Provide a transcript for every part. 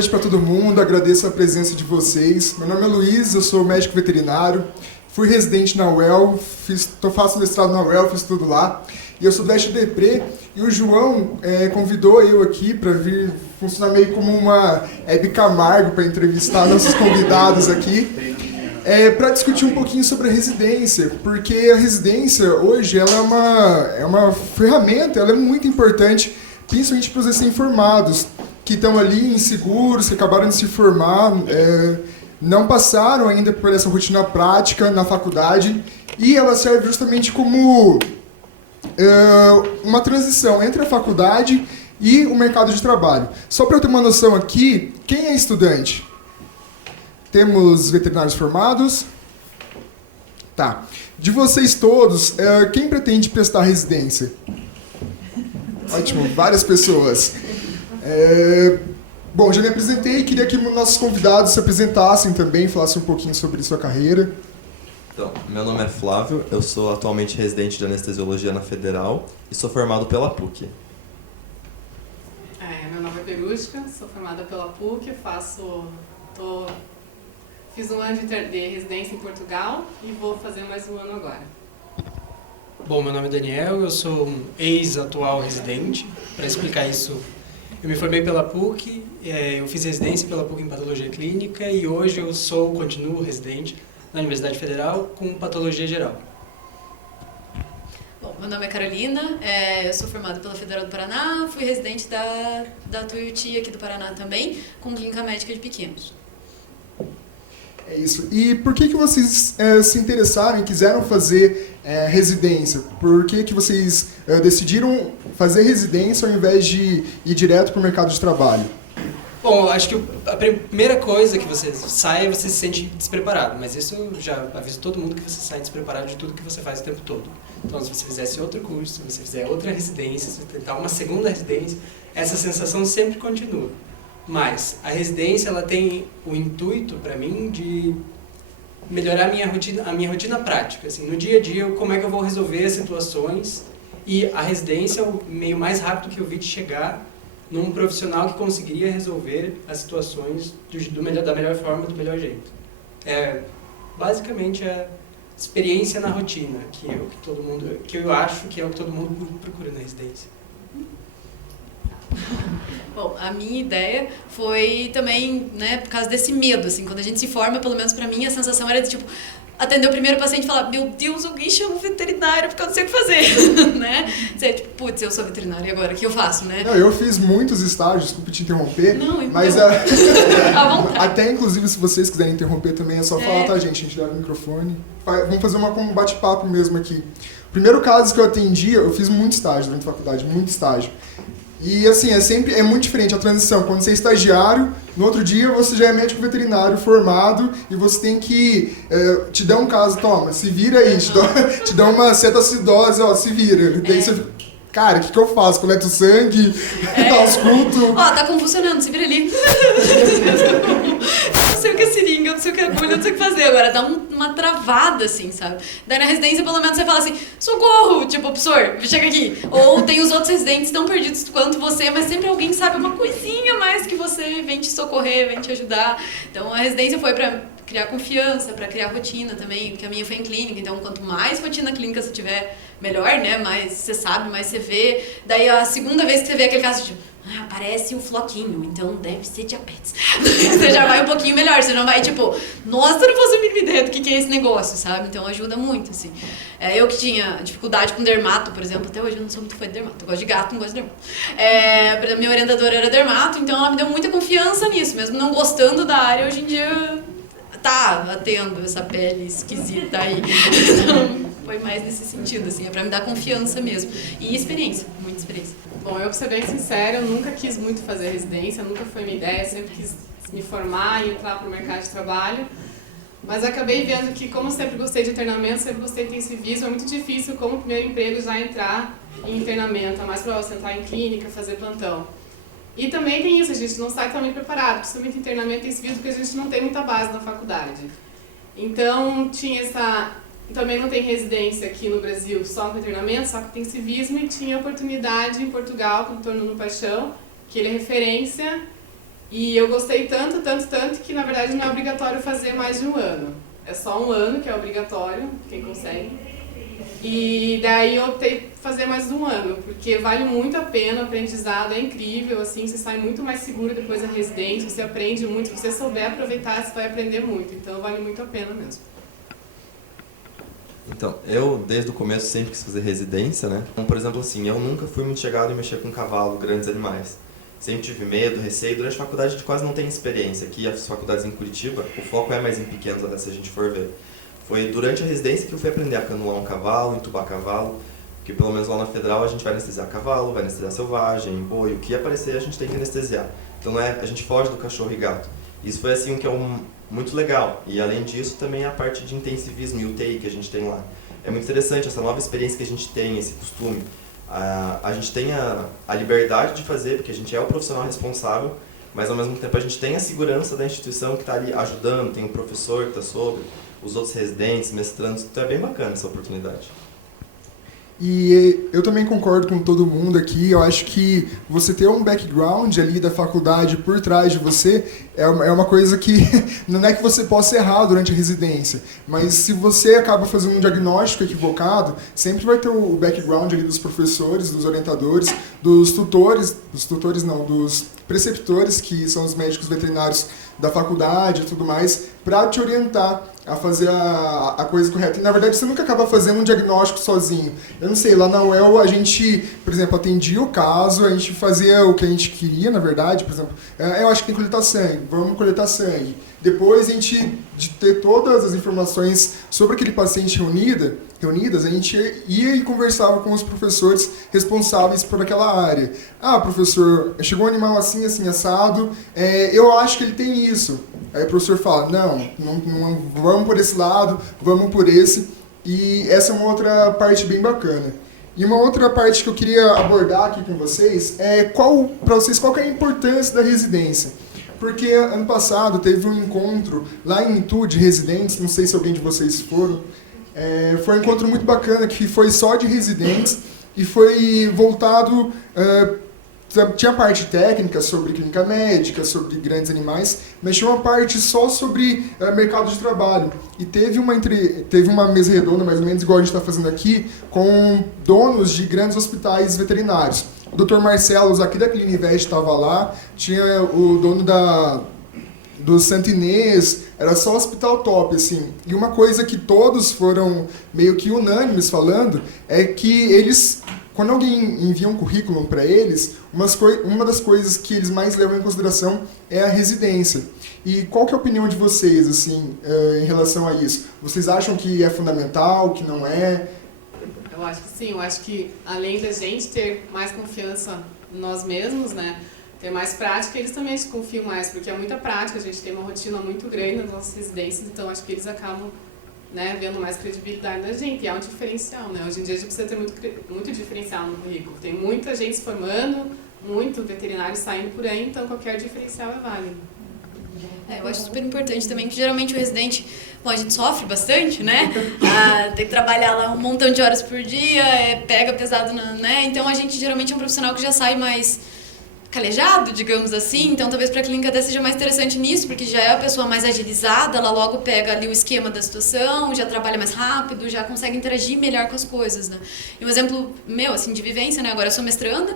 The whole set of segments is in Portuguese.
noite para todo mundo, agradeço a presença de vocês. Meu nome é Luiz, eu sou médico veterinário, fui residente na UEL, faço mestrado na UEL, fiz tudo lá. E eu sou do Oeste Deprê, e o João convidou eu aqui para vir funcionar meio como uma Hebe Camargo para entrevistar nossos convidados aqui. Para discutir um pouquinho sobre a residência, porque a residência hoje ela é uma ferramenta, ela é muito importante, principalmente para os recém-formados, que estão ali inseguros, que acabaram de se formar, não passaram ainda por essa rotina prática na faculdade, e ela serve justamente como uma transição entre a faculdade e o mercado de trabalho. Só para eu ter uma noção aqui, quem é estudante? Temos veterinários formados? Tá. De vocês todos, quem pretende prestar residência? Ótimo, várias pessoas. Bom, já me apresentei, queria que nossos convidados se apresentassem também, falassem um pouquinho sobre sua carreira. Então, meu nome é Flávio, eu sou atualmente residente de anestesiologia na Federal e sou formado pela PUC. Meu nome é Perusca, sou formada pela PUC, fiz um ano de residência em Portugal e vou fazer mais um ano agora. Bom, meu nome é Daniel, eu sou um ex-atual residente. Para explicar isso, eu me formei pela PUC, eu fiz residência pela PUC em Patologia Clínica e hoje eu continuo residente na Universidade Federal com Patologia Geral. Bom, meu nome é Carolina, eu sou formada pela Federal do Paraná, fui residente da Tuiuti aqui do Paraná também, com Clínica Médica de Pequenos. É isso. E por que vocês se interessaram e quiseram fazer residência? Por que vocês decidiram fazer residência ao invés de ir direto para o mercado de trabalho? Bom, acho que a primeira coisa que você sai, você se sente despreparado, mas isso eu já aviso todo mundo que você sai despreparado de tudo que você faz o tempo todo. Então, se você fizesse outro curso, se você fizer outra residência, se você tentar uma segunda residência, essa sensação sempre continua. Mas a residência ela tem o intuito, para mim, de melhorar a minha rotina prática. Assim, no dia a dia, como é que eu vou resolver as situações, e a residência é o meio mais rápido que eu vi de chegar num profissional que conseguiria resolver as situações da melhor forma, do melhor jeito. Basicamente a experiência na rotina, que eu acho que é o que todo mundo procura na residência. Bom, a minha ideia foi também, por causa desse medo, assim, quando a gente se forma, pelo menos pra mim, a sensação era de, atender o primeiro paciente e falar, meu Deus, alguém chama um veterinário porque eu não sei o que fazer, né? Você, putz, eu sou veterinária e agora, o que eu faço, né? Não, eu fiz muitos estágios, desculpe te interromper, não, mas até inclusive se vocês quiserem interromper também é só falar, tá, gente? A gente leva o microfone. Vamos fazer um bate-papo mesmo aqui. O primeiro caso que eu atendi, eu fiz muito estágio durante a faculdade, muito estágio. E assim, é muito diferente a transição. Quando você é estagiário, no outro dia você já é médico veterinário formado e você tem que te dar um caso, toma, se vira aí, te dá uma cetoacidose, ó, se vira. Daí você fica, cara, o que eu faço? Coleto sangue, ausculto. Ó, tá convulsionando, se vira ali. Não sei o que é seringa, não sei o que é agulha, não sei o que fazer. Agora dá uma travada, assim, sabe? Daí na residência, pelo menos, você fala assim, socorro, professor, chega aqui. Ou tem os outros residentes tão perdidos quanto você, mas sempre alguém sabe uma coisinha mais que você, vem te socorrer, vem te ajudar. Então a residência foi pra criar confiança, pra criar rotina também, porque a minha foi em clínica, então quanto mais rotina clínica você tiver, melhor, né? Mais você sabe, mais você vê. Daí a segunda vez que você vê aquele caso, aparece um floquinho, então deve ser diabetes. Você já vai um pouquinho melhor, você não vai nossa, eu não faço a mínima ideia do que é esse negócio, sabe? Então ajuda muito, assim. Eu que tinha dificuldade com dermato, por exemplo, até hoje eu não sou muito fã de dermato, eu gosto de gato, não gosto de dermato. Minha orientadora era dermato, então ela me deu muita confiança nisso, mesmo não gostando da área, hoje em dia atendo essa pele esquisita aí. Então, foi mais nesse sentido, assim, pra me dar confiança mesmo. E experiência, muita experiência. Bom, eu, pra ser bem sincera, eu nunca quis muito fazer residência, nunca foi minha ideia, sempre quis me formar e entrar pro mercado de trabalho. Mas acabei vendo que, como eu sempre gostei de internamento, sempre gostei de intensivismo, é muito difícil, como primeiro emprego, já entrar em internamento, é mais para você entrar em clínica, fazer plantão. E também tem isso, a gente não sai totalmente preparado, principalmente em internamento e intensivismo, porque a gente não tem muita base na faculdade. Então, também não tem residência aqui no Brasil só com internamento, só com intensivismo, e tinha oportunidade em Portugal, com o Dr. Nuno Paixão, que ele é referência E eu gostei tanto que na verdade não é obrigatório fazer mais de um ano. É só um ano que é obrigatório, quem consegue. E daí eu optei por fazer mais de um ano, porque vale muito a pena, o aprendizado é incrível, assim, você sai muito mais seguro depois da residência, você aprende muito, se você souber aproveitar, você vai aprender muito, então vale muito a pena mesmo. Então, eu desde o começo sempre quis fazer residência, né? Então, por exemplo, assim, eu nunca fui muito chegado em mexer com cavalo, grandes animais. Sempre tive medo, receio. Durante a faculdade a gente quase não tem experiência. Aqui, as faculdades em Curitiba, o foco é mais em pequenos, até se a gente for ver. Foi durante a residência que eu fui aprender a canular um cavalo, entubar cavalo, porque pelo menos lá na Federal a gente vai anestesiar cavalo, vai anestesiar selvagem, boi, o que aparecer a gente tem que anestesiar. Então a gente foge do cachorro e gato. Isso foi assim o que é muito legal. E além disso também a parte de intensivismo e UTI que a gente tem lá. É muito interessante essa nova experiência que a gente tem, esse costume. A gente tem a liberdade de fazer, porque a gente é o profissional responsável, mas ao mesmo tempo a gente tem a segurança da instituição que está ali ajudando, tem o professor que está sobre, os outros residentes, mestrandos, então é bem bacana essa oportunidade. E eu também concordo com todo mundo aqui, eu acho que você ter um background ali da faculdade por trás de você é uma coisa que não é que você possa errar durante a residência, mas se você acaba fazendo um diagnóstico equivocado, sempre vai ter o background ali dos professores, dos orientadores, dos preceptores, que são os médicos veterinários da faculdade e tudo mais, para te orientar a fazer a coisa correta. E, na verdade, você nunca acaba fazendo um diagnóstico sozinho. Eu não sei, lá na UEL a gente, por exemplo, atendia o caso, a gente fazia o que a gente queria, na verdade, por exemplo, eu acho que tem que coletar sangue, vamos coletar sangue. Depois, a gente, de ter todas as informações sobre aquele paciente reunidas, a gente ia e conversava com os professores responsáveis por aquela área. Ah, professor, chegou um animal assim, assim, assado, eu acho que ele tem isso. Aí o professor fala, não vamos por esse lado, vamos por esse. E essa é uma outra parte bem bacana. E uma outra parte que eu queria abordar aqui com vocês é qual que é a importância da residência. Porque ano passado teve um encontro lá em Itu de residentes, não sei se alguém de vocês foram, foi um encontro muito bacana que foi só de residentes e foi voltado, tinha a parte técnica sobre clínica médica, sobre grandes animais, mas tinha uma parte só sobre mercado de trabalho. E teve uma mesa redonda, mais ou menos igual a gente está fazendo aqui, com donos de grandes hospitais veterinários. O Dr. Marcelo, aqui da Clininvest, estava lá, tinha o dono do Santo Inês, era só hospital top, assim. E uma coisa que todos foram meio que unânimes falando é que eles, quando alguém envia um currículo para eles, uma das coisas que eles mais levam em consideração é a residência. E qual que é a opinião de vocês, assim, em relação a isso? Vocês acham que é fundamental, que não é? Eu acho que sim, eu acho que além da gente ter mais confiança em nós mesmos, né, ter mais prática, eles também se confiam mais, porque é muita prática, a gente tem uma rotina muito grande nas nossas residências, então acho que eles acabam, né, vendo mais credibilidade da gente, e é um diferencial, né, hoje em dia a gente precisa ter muito diferencial no currículo, tem muita gente se formando, muito veterinário saindo por aí, então qualquer diferencial é válido. Eu acho super importante também que geralmente o residente, bom, a gente sofre bastante, né? Tem que trabalhar lá um montão de horas por dia, pega pesado, né? Então a gente geralmente é um profissional que já sai mais calejado, digamos assim, então talvez para a clínica até seja mais interessante nisso, porque já é a pessoa mais agilizada, ela logo pega ali o esquema da situação, já trabalha mais rápido, já consegue interagir melhor com as coisas, né? E um exemplo meu, assim, de vivência, né, agora eu sou mestranda,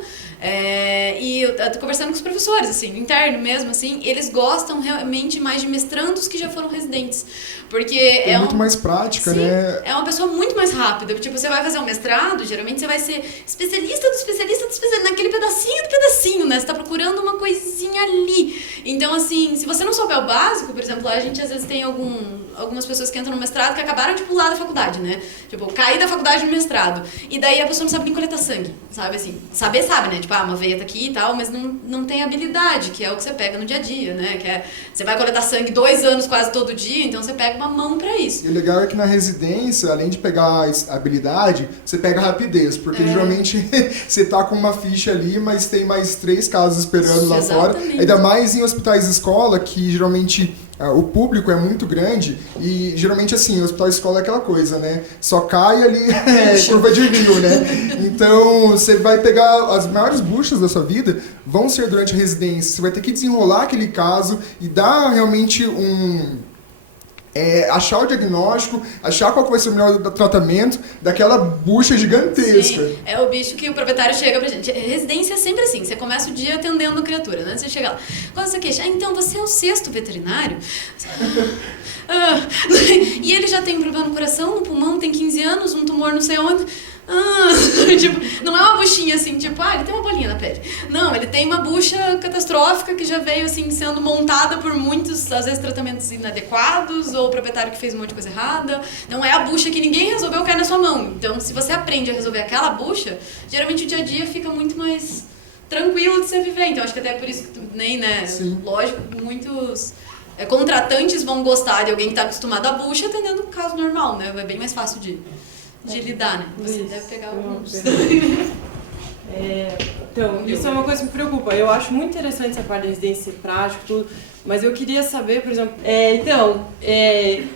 e eu tô conversando com os professores, assim, interno mesmo, assim, eles gostam realmente mais de mestrandos que já foram residentes, porque é muito mais prática, sim, né? É uma pessoa muito mais rápida, tipo, você vai fazer um mestrado, geralmente você vai ser especialista do especialista naquele pedacinho do pedacinho, né? Você tá procurando uma coisinha ali. Então, assim, se você não souber o básico, por exemplo, a gente às vezes tem algumas pessoas que entram no mestrado que acabaram de pular da faculdade, né? Tipo, cair da faculdade no mestrado. E daí a pessoa não sabe nem coletar sangue, sabe? Assim, sabe, né? Tipo, uma veia tá aqui e tal, mas não tem habilidade, que é o que você pega no dia a dia, né? Que é, você vai coletar sangue 2 anos quase todo dia, então você pega uma mão pra isso. E o legal é que na residência, além de pegar a habilidade, você pega a rapidez, porque geralmente você tá com uma ficha ali, mas tem mais 3 casos esperando lá fora. Exatamente. Ainda mais em hospitais de escola, que geralmente o público é muito grande e geralmente assim, o hospital de escola é aquela coisa, né? Só cai ali, curva de rio, né? Então você vai pegar as maiores buchas da sua vida, vão ser durante a residência. Você vai ter que desenrolar aquele caso e dar realmente achar o diagnóstico, achar qual vai ser o melhor tratamento daquela bucha gigantesca. Sim, é o bicho que o proprietário chega pra gente. Residência é sempre assim, você começa o dia atendendo criatura, né? Você chega lá, qual é a sua queixa? Então, você é o 6º veterinário? E ele já tem um problema no coração, no pulmão, tem 15 anos, um tumor não sei onde. Tipo, não é uma buchinha assim, tipo, ele tem uma bolinha na pele. Não, ele tem uma bucha catastrófica que já veio assim sendo montada por muitos, às vezes, tratamentos inadequados, ou o proprietário que fez um monte de coisa errada. Não é a bucha que ninguém resolveu cair na sua mão. Então, se você aprende a resolver aquela bucha, geralmente o dia a dia fica muito mais tranquilo de você viver. Então, acho que até é por isso que nem, né? Sim. Lógico, muitos contratantes vão gostar de alguém que está acostumado à bucha atendendo um caso normal, né? É bem mais fácil de lidar, né? Você deve pegar alguns. Então, isso é uma coisa que me preocupa. Eu acho muito interessante essa parte da residência prática, tudo, mas eu queria saber, por exemplo...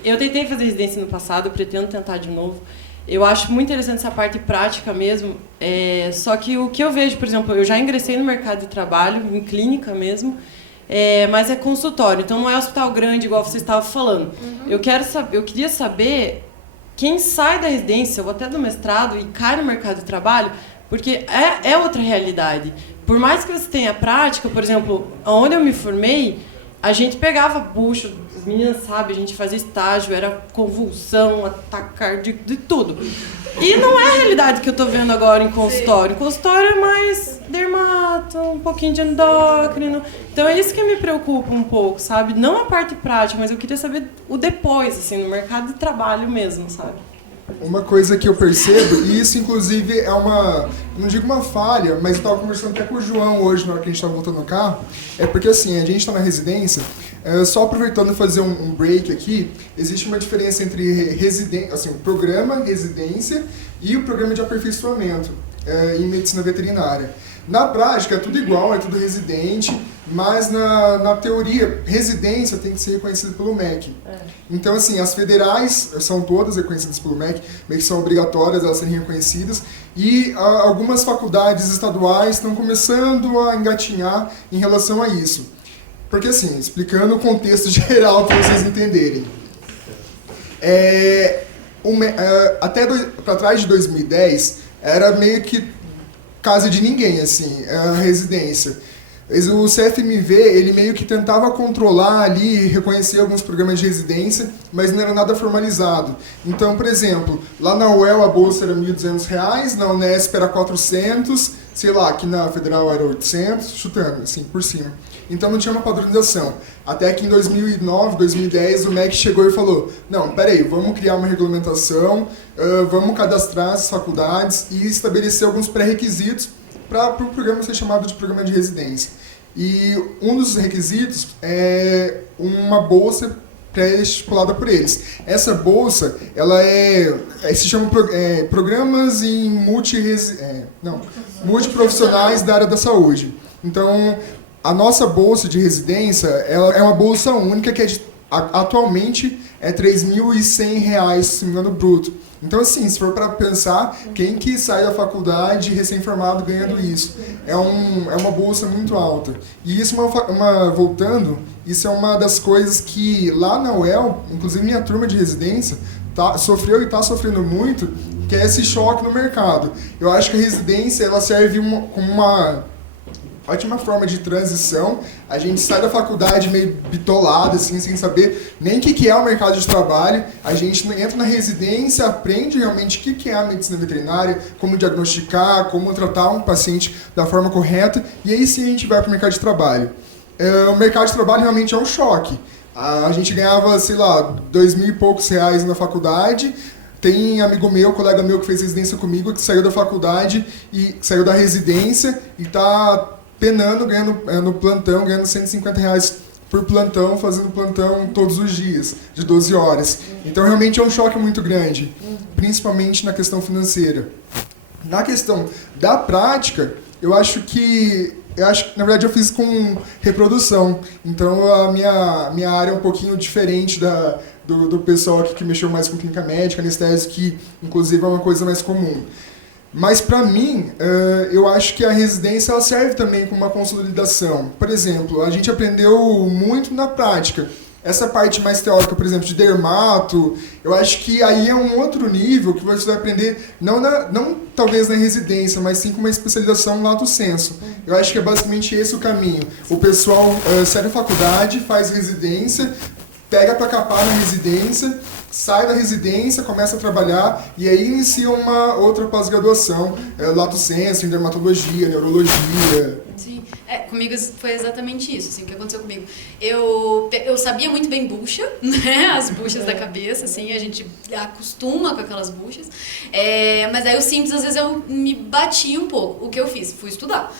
eu tentei fazer residência no passado, eu pretendo tentar de novo. Eu acho muito interessante essa parte prática mesmo, só que o que eu vejo, por exemplo, eu já ingressei no mercado de trabalho, em clínica mesmo, mas é consultório, então não é hospital grande, igual você estava falando. Eu queria saber... Quem sai da residência, ou até do mestrado, e cai no mercado de trabalho, porque é outra realidade. Por mais que você tenha prática, por exemplo, onde eu me formei, a gente pegava bucho, as meninas sabem, a gente fazia estágio, era convulsão, ataque cardíaco, de tudo. E não é a realidade que eu tô vendo agora em consultório. Sim. Consultório é mais dermato, um pouquinho de endócrino. Então é isso que me preocupa um pouco, sabe? Não a parte prática, mas eu queria saber o depois, assim, no mercado de trabalho mesmo, sabe? Uma coisa que eu percebo, e isso inclusive é não digo uma falha, mas eu estava conversando até com o João hoje, na hora que a gente estava voltando no carro, é porque assim, a gente está na residência, só aproveitando fazer um break aqui, existe uma diferença entre o programa residência e o programa de aperfeiçoamento em medicina veterinária. Na prática é tudo igual, é tudo residente, mas na teoria, residência tem que ser reconhecida pelo MEC. Então, assim, as federais são todas reconhecidas pelo MEC, meio que são obrigatórias elas serem reconhecidas, e algumas faculdades estaduais estão começando a engatinhar em relação a isso. Porque, assim, explicando o contexto geral para vocês entenderem. Até para trás de 2010, era meio que casa de ninguém, assim, a residência. O CFMV, ele meio que tentava controlar ali, reconhecer alguns programas de residência, mas não era nada formalizado. Então, por exemplo, lá na UEL a bolsa era R$ 1.200, na Unesp era 400, sei lá, aqui na Federal era 800, chutando, assim, por cima. Então não tinha uma padronização. Até que em 2009, 2010, o MEC chegou e falou, não, peraí, vamos criar uma regulamentação, vamos cadastrar as faculdades e estabelecer alguns pré-requisitos para o programa ser chamado de programa de residência. E um dos requisitos é uma bolsa pré-estipulada por eles. Essa bolsa, ela se chama Programas em Multiprofissionais da área da saúde. Então, a nossa bolsa de residência, ela é uma bolsa única que atualmente é R$ 3.100, se não me engano, bruto. Então, assim, se for para pensar, quem que sai da faculdade recém-formado ganhando isso? É uma bolsa muito alta. E isso, voltando, isso é uma das coisas que lá na UEL, inclusive minha turma de residência, sofreu e está sofrendo muito, que é esse choque no mercado. Eu acho que a residência ela serve como uma ótima forma de transição. A gente sai da faculdade meio bitolado, assim, sem saber nem o que é o mercado de trabalho. A gente entra na residência, aprende realmente o que é a medicina veterinária, como diagnosticar, como tratar um paciente da forma correta, e aí sim a gente vai para o mercado de trabalho. O mercado de trabalho realmente é um choque. A gente ganhava, sei lá, R$2.000 e poucos na faculdade. Tem amigo meu, colega meu que fez residência comigo, que saiu da faculdade e saiu da residência e está penando, ganhando no plantão, ganhando R$150 por plantão, fazendo plantão todos os dias, de 12 horas. Então, realmente é um choque muito grande, principalmente na questão financeira. Na questão da prática, eu acho que Eu acho que, na verdade, eu fiz com reprodução. Então, a minha área é um pouquinho diferente do pessoal aqui que mexeu mais com clínica médica, anestésico, que, inclusive, é uma coisa mais comum. Mas, para mim, eu acho que a residência ela serve também como uma consolidação. Por exemplo, a gente aprendeu muito na prática. Essa parte mais teórica, por exemplo, de dermato, eu acho que aí é um outro nível que você vai aprender, não talvez na residência, mas sim com uma especialização lato sensu. Eu acho que é basicamente esse o caminho. O pessoal sai da faculdade, faz residência, pega para capar na residência, sai da residência, começa a trabalhar e aí inicia uma outra pós-graduação, lato sensu, em dermatologia, neurologia. Sim, comigo foi exatamente isso, assim, o que aconteceu comigo. Eu sabia muito bem bucha, né, as buchas da cabeça, assim, a gente acostuma com aquelas buchas, mas aí o simples, às vezes, eu me batia um pouco. O que eu fiz? Fui estudar.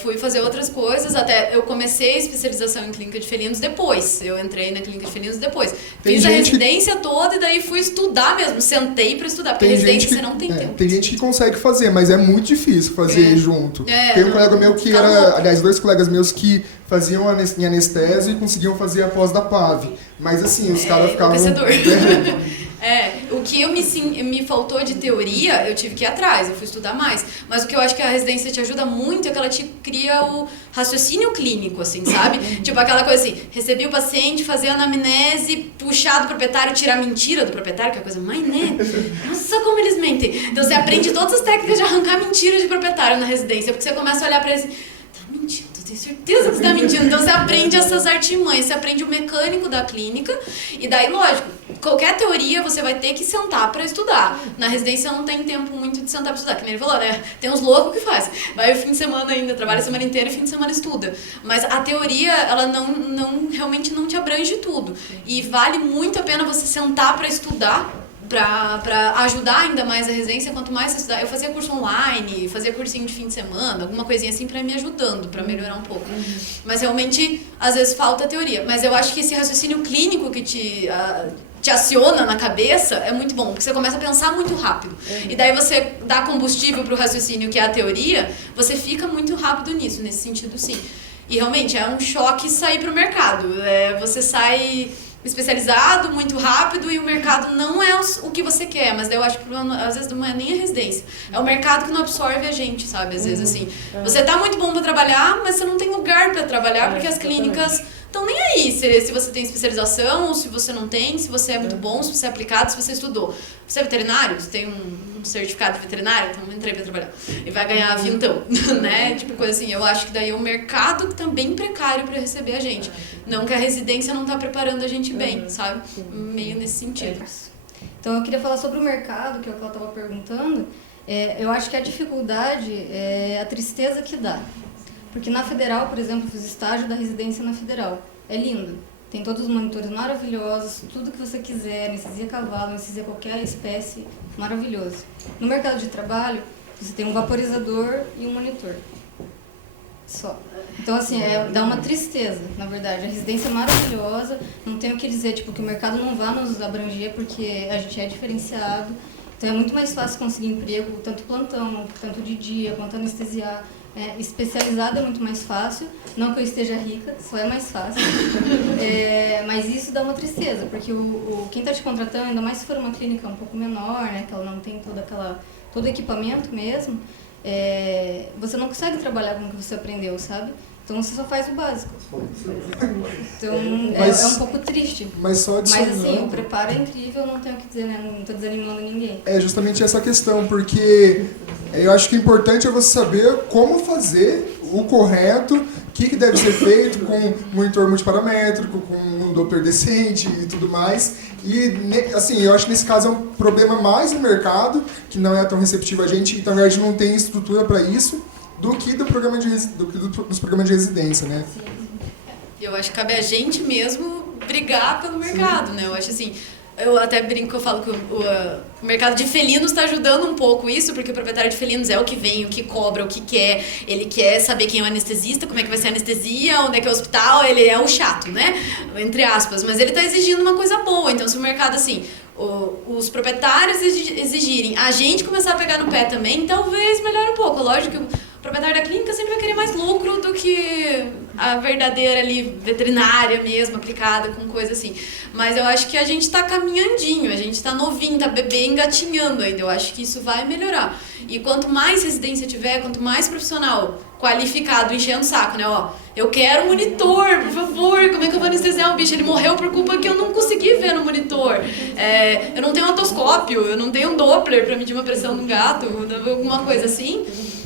Fui fazer outras coisas, até eu comecei a especialização em clínica de felinos depois, eu entrei na clínica de felinos depois. Fiz a residência toda e daí fui estudar mesmo, sentei pra estudar, porque residência você não tem tempo. Tem gente que consegue fazer, mas é muito difícil fazer junto. Tem um colega meu que era, aliás, 2 colegas meus que faziam em anestésio e conseguiam fazer a pós da PAV. Mas assim, os caras ficavam... O que me faltou de teoria, eu tive que ir atrás, eu fui estudar mais. Mas o que eu acho que a residência te ajuda muito é que ela te cria o raciocínio clínico, assim, sabe? Tipo aquela coisa assim, recebi o paciente, fazer anamnese, puxar do proprietário, tirar mentira do proprietário, que é a coisa mais, né? Nossa, como eles mentem. Então você aprende todas as técnicas de arrancar mentira de proprietário na residência, porque você começa a olhar pra ele assim, tá mentindo. Tenho certeza que você tá mentindo. Então você aprende essas artimanhas, você aprende o mecânico da clínica e daí, lógico, qualquer teoria você vai ter que sentar pra estudar. Na residência não tem tempo muito de sentar pra estudar, que nem ele falou, né? Tem uns loucos que faz. Vai o fim de semana ainda, trabalha a semana inteira e fim de semana estuda. Mas a teoria, ela realmente não te abrange tudo. E vale muito a pena você sentar pra estudar, pra ajudar ainda mais a residência, quanto mais você estudar. Eu fazia curso online, fazia cursinho de fim de semana, alguma coisinha assim pra ir me ajudando, pra melhorar um pouco. Mas realmente, às vezes falta teoria. Mas eu acho que esse raciocínio clínico que te aciona na cabeça é muito bom, porque você começa a pensar muito rápido. E daí você dá combustível pro raciocínio, que é a teoria, você fica muito rápido nisso, nesse sentido sim. E realmente é um choque sair pro mercado. Você sai especializado muito rápido e o mercado não é o que você quer, mas daí eu acho que às vezes não é nem a residência, é o mercado que não absorve a gente, sabe? Às vezes assim, você tá muito bom pra trabalhar, mas você não tem lugar pra trabalhar porque as clínicas estão nem aí se você tem especialização ou se você não tem, se você é muito bom, se você é aplicado, se você estudou. Você é veterinário? Você tem um certificado de veterinário? Então entrei pra trabalhar. E vai ganhar vintão, né? Tipo coisa assim. Eu acho que daí é um mercado que tá bem precário pra receber a gente. Não que a residência não tá preparando a gente bem, sabe? Meio nesse sentido. Então eu queria falar sobre o mercado, que é o que ela estava perguntando. Eu acho que a dificuldade é a tristeza que dá. Porque na Federal, por exemplo, eu fiz estágio da residência na Federal. É lindo. Tem todos os monitores maravilhosos, tudo que você quiser, anestesia cavalo, anestesia qualquer espécie, maravilhoso. No mercado de trabalho, você tem um vaporizador e um monitor. Só. Então, assim, dá uma tristeza, na verdade. A residência é maravilhosa, não tenho o que dizer, tipo, que o mercado não vai nos abranger porque a gente é diferenciado. Então, é muito mais fácil conseguir emprego, tanto plantão, tanto de dia, quanto anestesiar. Especializado é muito mais fácil, não que eu esteja rica, só é mais fácil. Mas isso dá uma tristeza, porque quem está te contratando, ainda mais se for uma clínica um pouco menor, né, que ela não tem todo o equipamento mesmo, você não consegue trabalhar com o que você aprendeu, sabe? Então você só faz o básico. Então é um pouco triste. Mas assim, o preparo é incrível, não tenho o que dizer, né? Não estou desanimando ninguém. É justamente essa questão, porque eu acho que o importante é você saber como fazer o correto, o que deve ser feito com monitor multiparamétrico, com um Doppler decente e tudo mais. E, assim, eu acho que nesse caso é um problema mais no mercado, que não é tão receptivo a gente, que na verdade não tem estrutura para isso, do que dos programas de residência, né? Eu acho que cabe a gente mesmo brigar pelo mercado, né? Eu acho assim, eu até brinco que eu falo que o mercado de felinos está ajudando um pouco isso, porque o proprietário de felinos é o que vem, o que cobra, o que quer. Ele quer saber quem é o anestesista, como é que vai ser a anestesia, onde é que é o hospital, ele é o chato, né? Entre aspas. Mas ele está exigindo uma coisa boa. Então, se o mercado, assim, os proprietários exigirem, a gente começar a pegar no pé também, talvez melhore um pouco. Lógico que proprietário da clínica sempre vai querer mais lucro do que a verdadeira ali veterinária mesmo, aplicada com coisa assim. Mas eu acho que a gente tá caminhandinho, a gente tá novinho, tá bebê engatinhando ainda. Eu acho que isso vai melhorar. E quanto mais residência tiver, quanto mais profissional qualificado enchendo o saco, né? Ó, eu quero monitor, por favor, como é que eu vou anestesiar o bicho? Ele morreu por culpa que eu não consegui ver no monitor. Eu não tenho otoscópio, eu não tenho um Doppler pra medir uma pressão no gato, alguma coisa assim.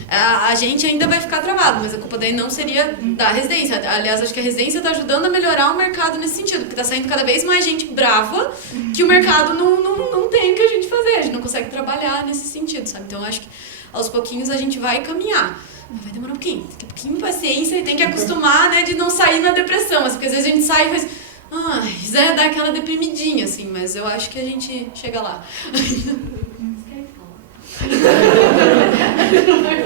A gente ainda vai ficar travado, mas a culpa daí não seria da residência. Aliás, acho que a residência está ajudando a melhorar o mercado nesse sentido, porque está saindo cada vez mais gente brava que o mercado não tem o que a gente fazer, a gente não consegue trabalhar nesse sentido, sabe? Então, acho que aos pouquinhos a gente vai caminhar. Mas vai demorar um pouquinho, tem que ter um pouquinho de paciência e tem que acostumar, né, de não sair na depressão, assim, porque às vezes a gente sai e faz... Zé dá aquela deprimidinha, assim, mas eu acho que a gente chega lá.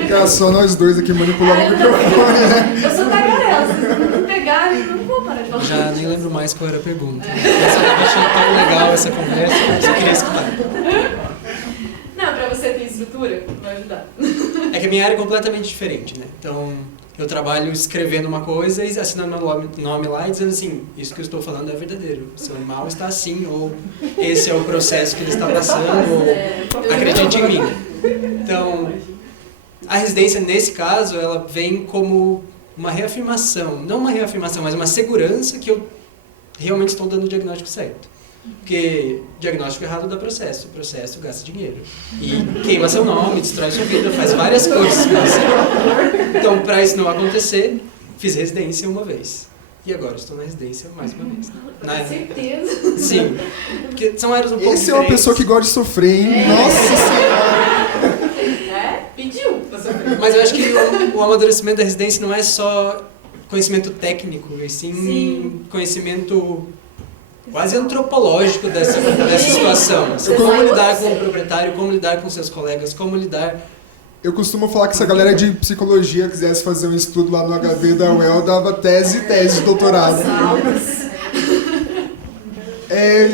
Fica só nós dois aqui manipulando o microfone, né? Eu sou tagarela, vocês não me pegarem, eu não vou parar de falar. Já nem lembro mais qual era a pergunta. Eu achei tão legal essa conversa, eu só queria escutar. Não, pra você ter estrutura, vai ajudar. É que a minha área é completamente diferente, né? Então, eu trabalho escrevendo uma coisa e assinando meu nome lá e dizendo assim, isso que eu estou falando é verdadeiro, seu animal está assim, ou esse é o processo que ele está passando, ou acredite em mim. Então, a residência, nesse caso, ela vem como uma reafirmação, não uma reafirmação, mas uma segurança que eu realmente estou dando o diagnóstico certo. Porque diagnóstico errado dá processo, o processo gasta dinheiro. E queima seu nome, destrói sua vida, faz várias coisas com você. Então, para isso não acontecer, fiz residência uma vez. E agora estou na residência mais uma vez. Com certeza. Sim. Porque são áreas um pouco Esse é uma pessoa que gosta de sofrer, hein? Nossa Senhora! Pediu pra sofrer. Mas eu acho que o amadurecimento da residência não é só conhecimento técnico, e sim conhecimento quase antropológico dessa situação. Como lidar com o proprietário, como lidar com seus colegas, como lidar... Eu costumo falar que se a galera de psicologia quisesse fazer um estudo lá no HV da UEL, dava tese de doutorado.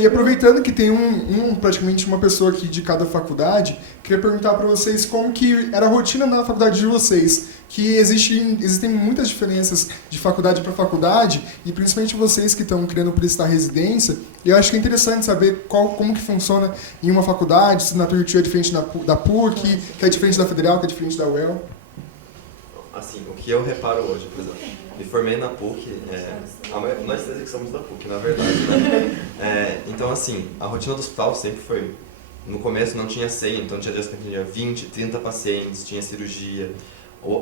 E aproveitando que tem praticamente uma pessoa aqui de cada faculdade, queria perguntar para vocês como que era a rotina na faculdade de vocês, que existem muitas diferenças de faculdade para faculdade, e principalmente vocês que estão querendo prestar residência, e eu acho que é interessante saber como que funciona em uma faculdade, se na Tuiuti é diferente da PUC, que é diferente da Federal, que é diferente da UEL. Assim, o que eu reparo hoje, por exemplo, me formei na PUC, nós três que somos da PUC, na verdade, né? Então, assim, a rotina do hospital sempre foi, no começo não tinha 100, então tinha dias que tinha 20, 30 pacientes, tinha cirurgia.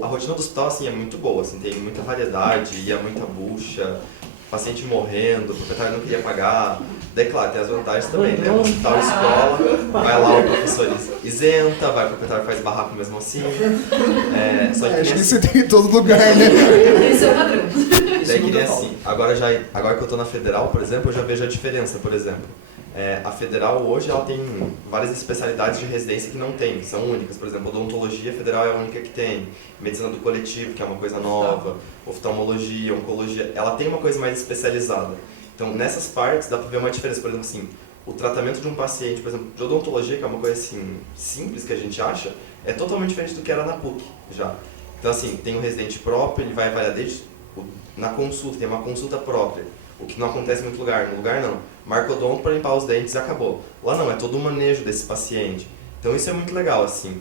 A rotina do hospital, assim, é muito boa, assim, tem muita variedade, ia muita bucha, paciente morrendo, o proprietário não queria pagar. Daí, claro, tem as vantagens também, né? O hospital, escola, vai lá o professor isenta, vai o proprietário faz barraco mesmo assim. Só que Acho que isso tem em todo lugar, né? Esse é o padrão. Daí que nem assim, agora que eu tô na Federal, por exemplo, eu já vejo a diferença, por exemplo. A Federal hoje ela tem várias especialidades de residência que não tem, que são únicas. Por exemplo, odontologia Federal é a única que tem. Medicina do coletivo, que é uma coisa nova. Oftalmologia, oncologia, ela tem uma coisa mais especializada. Então, nessas partes dá pra ver uma diferença. Por exemplo, assim, o tratamento de um paciente, por exemplo, de odontologia, que é uma coisa assim, simples que a gente acha, é totalmente diferente do que era na PUC já. Então, assim, tem um residente próprio, ele vai avaliar desde na consulta, tem uma consulta própria. O que não acontece em muito lugar. No lugar, não. Marca odonto para limpar os dentes e acabou. Lá não, é todo o manejo desse paciente. Então isso é muito legal, assim.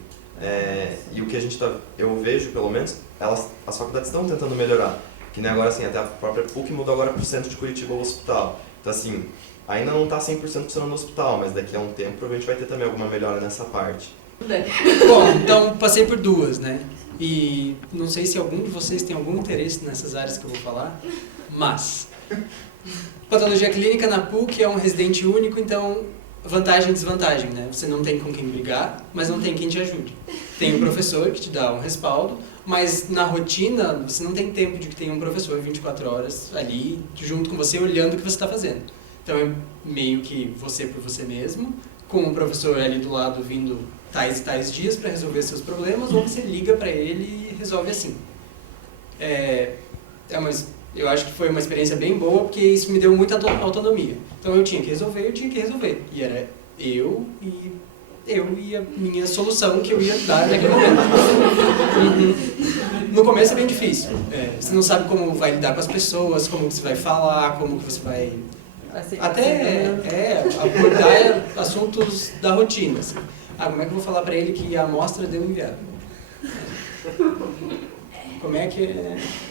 E o que a gente eu vejo, pelo menos, as faculdades estão tentando melhorar. Que nem agora, assim, até a própria PUC mudou agora para o centro de Curitiba, o hospital. Então, assim, ainda não está 100% funcionando no hospital, mas daqui a um tempo provavelmente vai ter também alguma melhora nessa parte. Bom, então passei por duas, né? E não sei se algum de vocês tem algum interesse nessas áreas que eu vou falar, mas... Patologia clínica na PUC é um residente único, então vantagem e desvantagem, né? Você não tem com quem brigar, mas não tem quem te ajude. Tem um professor que te dá um respaldo, mas na rotina você não tem tempo de que tenha um professor 24 horas ali junto com você olhando o que você está fazendo. Então é meio que você por você mesmo, com o professor ali do lado vindo tais e tais dias para resolver seus problemas, ou você liga para ele e resolve assim. Eu acho que foi uma experiência bem boa, porque isso me deu muita autonomia. Então eu tinha que resolver. E era eu e a minha solução que eu ia dar naquele momento. no começo é bem difícil. Você não sabe como vai lidar com as pessoas, como você vai falar, como que você vai... Até abordar assuntos da rotina. Assim. Como é que eu vou falar pra ele que a amostra deu inviável? Como é que...